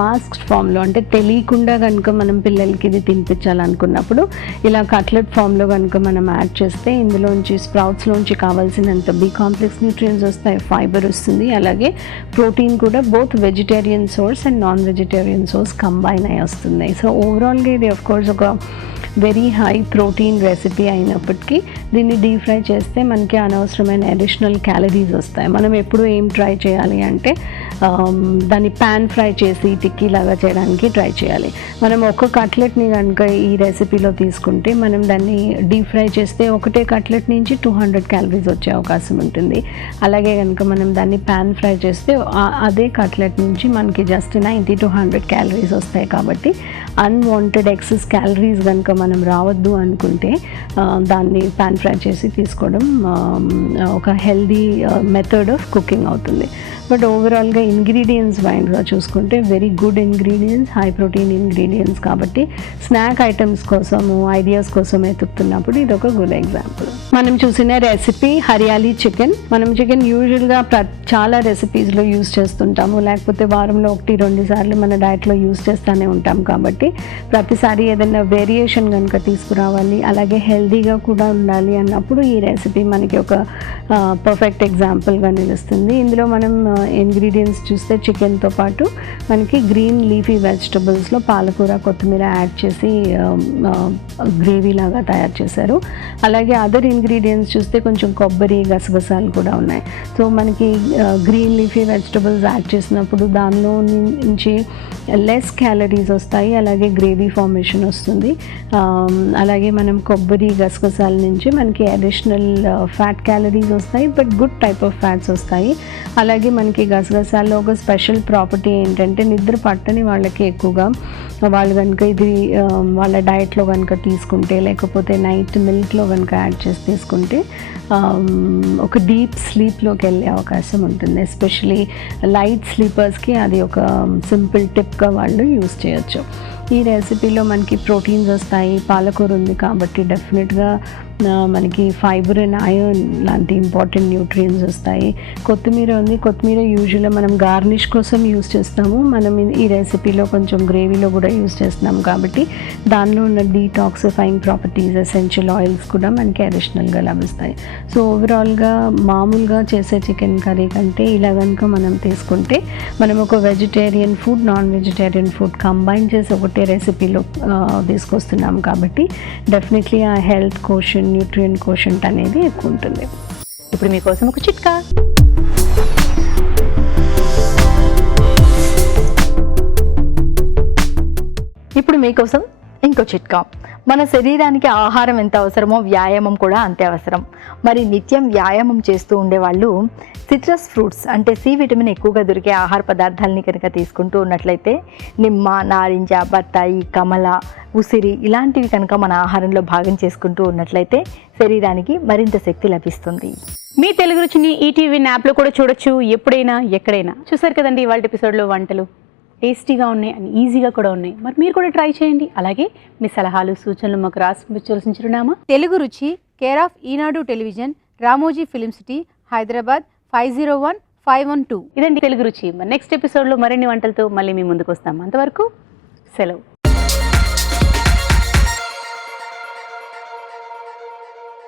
మాస్క్ ఫామ్లో అంటే తెలియకుండా కనుక మనం పిల్లలకి ఇది తినిపించాలనుకున్నప్పుడు ఇలా కట్లెట్ ఫామ్లో కనుక మనం యాడ్ చేస్తే ఇందులోంచి స్ప్రౌట్స్లోంచి కావాల్సినంత బి కాంప్లెక్స్ న్యూట్రియన్స్ వస్తాయి, ఫైబర్ వస్తుంది, అలాగే ప్రోటీన్ కూడా both vegetarian source and non vegetarian source combine అయి వస్తుంది. సో ఓవరాల్గా ఇది ఆఫ్ కోర్స్ ఒక వెరీ హై ప్రోటీన్ రెసిపీ అయినప్పటికీ దీన్ని డీప్ ఫ్రై చేస్తే మనకి అనవసరమైన అడిషనల్ క్యాలరీస్ వస్తాయి. మనం ఎప్పుడు ఏం ట్రై చేయాలి అంటే దాన్ని ప్యాన్ ఫ్రై చేసి టిక్కీ లాగా చేయడానికి ట్రై చేయాలి. మనం ఒక కట్లెట్ని కనుక ఈ రెసిపీలో తీసుకుంటే మనం దాన్ని డీప్ ఫ్రై చేస్తే ఒకటే కట్లెట్ నుంచి 200 క్యాలరీస్ వచ్చే అవకాశం ఉంటుంది. అలాగే కనుక మనం దాన్ని ప్యాన్ ఫ్రై చేస్తే అదే కట్లెట్ నుంచి మనకి జస్ట్ 90 to 100 క్యాలరీస్ వస్తాయి. కాబట్టి అన్వాంటెడ్ ఎక్సెస్ క్యాలరీస్ కనుక మనం రావద్దు అనుకుంటే దాన్ని ప్యాన్ ఫ్రై చేసి తీసుకోవడం ఒక హెల్దీ మెథడ్ ఆఫ్ కుకింగ్ అవుతుంది. బట్ ఓవరాల్గా ఇంగ్రీడియంట్స్ వైజ్గా చూసుకుంటే very good ingredients, high protein ingredients కాబట్టి స్నాక్ ఐటమ్స్ కోసము ఐడియాస్ కోసం ఎతుకుతున్నప్పుడు ఇది ఒక గుడ్ ఎగ్జాంపుల్. మనం చూసిన రెసిపీ హరియాలీ చికెన్. మనం చికెన్ యూజువల్గా చాలా రెసిపీస్లో యూజ్ చేస్తుంటాము, లేకపోతే వారంలో 1-2 సార్లు మన డైట్లో యూజ్ చేస్తూనే ఉంటాం. కాబట్టి ప్రతిసారి ఏదైనా వేరియేషన్ కనుక తీసుకురావాలి, అలాగే హెల్తీగా కూడా ఉండాలి అన్నప్పుడు ఈ రెసిపీ మనకి ఒక పర్ఫెక్ట్ ఎగ్జాంపుల్గా నిలుస్తుంది. ఇందులో మనం ఇంగ్రీడియంట్స్ చూస్తే చికెన్తో పాటు మనకి గ్రీన్ లీఫీ వెజిటబుల్స్లో పాలకూర, కొత్తిమీర యాడ్ చేసి గ్రేవీ లాగా తయారు చేశారు. అలాగే అదర్ ఇంగ్రీడియంట్స్ చూస్తే కొంచెం కొబ్బరి, గసగసాలు కూడా ఉన్నాయి. సో మనకి గ్రీన్ లీఫీ వెజిటబుల్స్ యాడ్ చేసినప్పుడు దానిలో నుంచి లెస్ క్యాలరీస్ వస్తాయి, అలాగే గ్రేవీ ఫార్మేషన్ వస్తుంది. అలాగే మనం కొబ్బరి, గసగసాల నుంచి మనకి అడిషనల్ ఫ్యాట్ క్యాలరీస్ వస్తాయి, but good type of fats వస్తాయి. అలాగే మనకి గసగసాల్లో ఒక స్పెషల్ ప్రాపర్టీ ఏంటంటే నిద్ర పట్టని వాళ్ళకి ఎక్కువగా వాళ్ళు కనుక ఇది వాళ్ళ డైట్లో కనుక తీసుకుంటే, లేకపోతే నైట్ మిల్క్లో కనుక యాడ్ చేసి తీసుకుంటే ఒక డీప్ స్లీప్లోకి వెళ్ళే అవకాశం ఉంటుంది. ఎస్పెషలీ లైట్ స్లీపర్స్కి అది ఒక సింపుల్ టిప్గా వాళ్ళు యూస్ చేయొచ్చు. ఈ రెసిపీలో మనకి ప్రోటీన్స్ వస్తాయి, పాలకూర ఉంది కాబట్టి డెఫినెట్గా మనకి ఫైబర్ అండ్ ఐరన్ లాంటి ఇంపార్టెంట్ న్యూట్రియన్స్ వస్తాయి. కొత్తిమీర ఉంది, కొత్తిమీర యూజువల్గా మనం గార్నిష్ కోసం యూస్ చేస్తాము, మనం ఈ రెసిపీలో కొంచెం గ్రేవీలో కూడా యూస్ చేస్తున్నాం కాబట్టి దానిలో ఉన్న డీటాక్సిఫైయింగ్ ప్రాపర్టీస్, ఎసెన్షియల్ ఆయిల్స్ కూడా మనకి అడిషనల్గా లభిస్తాయి. సో ఓవరాల్గా మామూలుగా చేసే చికెన్ కర్రీ కంటే ఇలా కనుక మనం తీసుకుంటే మనం ఒక vegetarian food, non vegetarian food combine చేసి ఒకటే రెసిపీలో తీసుకొస్తున్నాం కాబట్టి డెఫినెట్లీ ఆ హెల్త్ కోషన్, న్యూట్రియంట్ కోషంట్ అనేది ఎక్కువ ఉంటుంది. ఇప్పుడు మీకోసం ఒక చిట్కా. ఇప్పుడు మీకోసం ఇంకో చిట్కా. మన శరీరానికి ఆహారం ఎంత అవసరమో వ్యాయామం కూడా అంతే అవసరం. మరి నిత్యం వ్యాయామం చేస్తూ ఉండేవాళ్ళు సిట్రస్ ఫ్రూట్స్ అంటే సి విటమిన్ ఎక్కువగా దొరికే ఆహార పదార్థాలని కనుక తీసుకుంటూ ఉన్నట్లయితే నిమ్మ, నారింజ, బత్తాయి, కమల, ఉసిరి ఇలాంటివి కనుక మన ఆహారంలో భాగం చేసుకుంటూ ఉన్నట్లయితే శరీరానికి మరింత శక్తి లభిస్తుంది. మీ తెలుగు రుచిని ఈటీవీ యాప్లో కూడా చూడొచ్చు, ఎప్పుడైనా ఎక్కడైనా. చూసారు కదండి ఇవాళ ఎపిసోడ్లో వంటలు టేస్టీగా ఉన్నాయి అండ్ ఈజీగా కూడా ఉన్నాయి. మరి మీరు కూడా ట్రై చేయండి. అలాగే మీ సలహాలు, సూచనలు మాకు రాసి చిరునామా తెలుగు రుచి, care of Eenadu television, Ramoji film city, Hyderabad 501512. ఇదండి తెలుగు రుచి. నెక్స్ట్ ఎపిసోడ్లో మరిన్ని వంటలతో మళ్ళీ మీ ముందుకు వస్తాం. అంతవరకు సెలవు.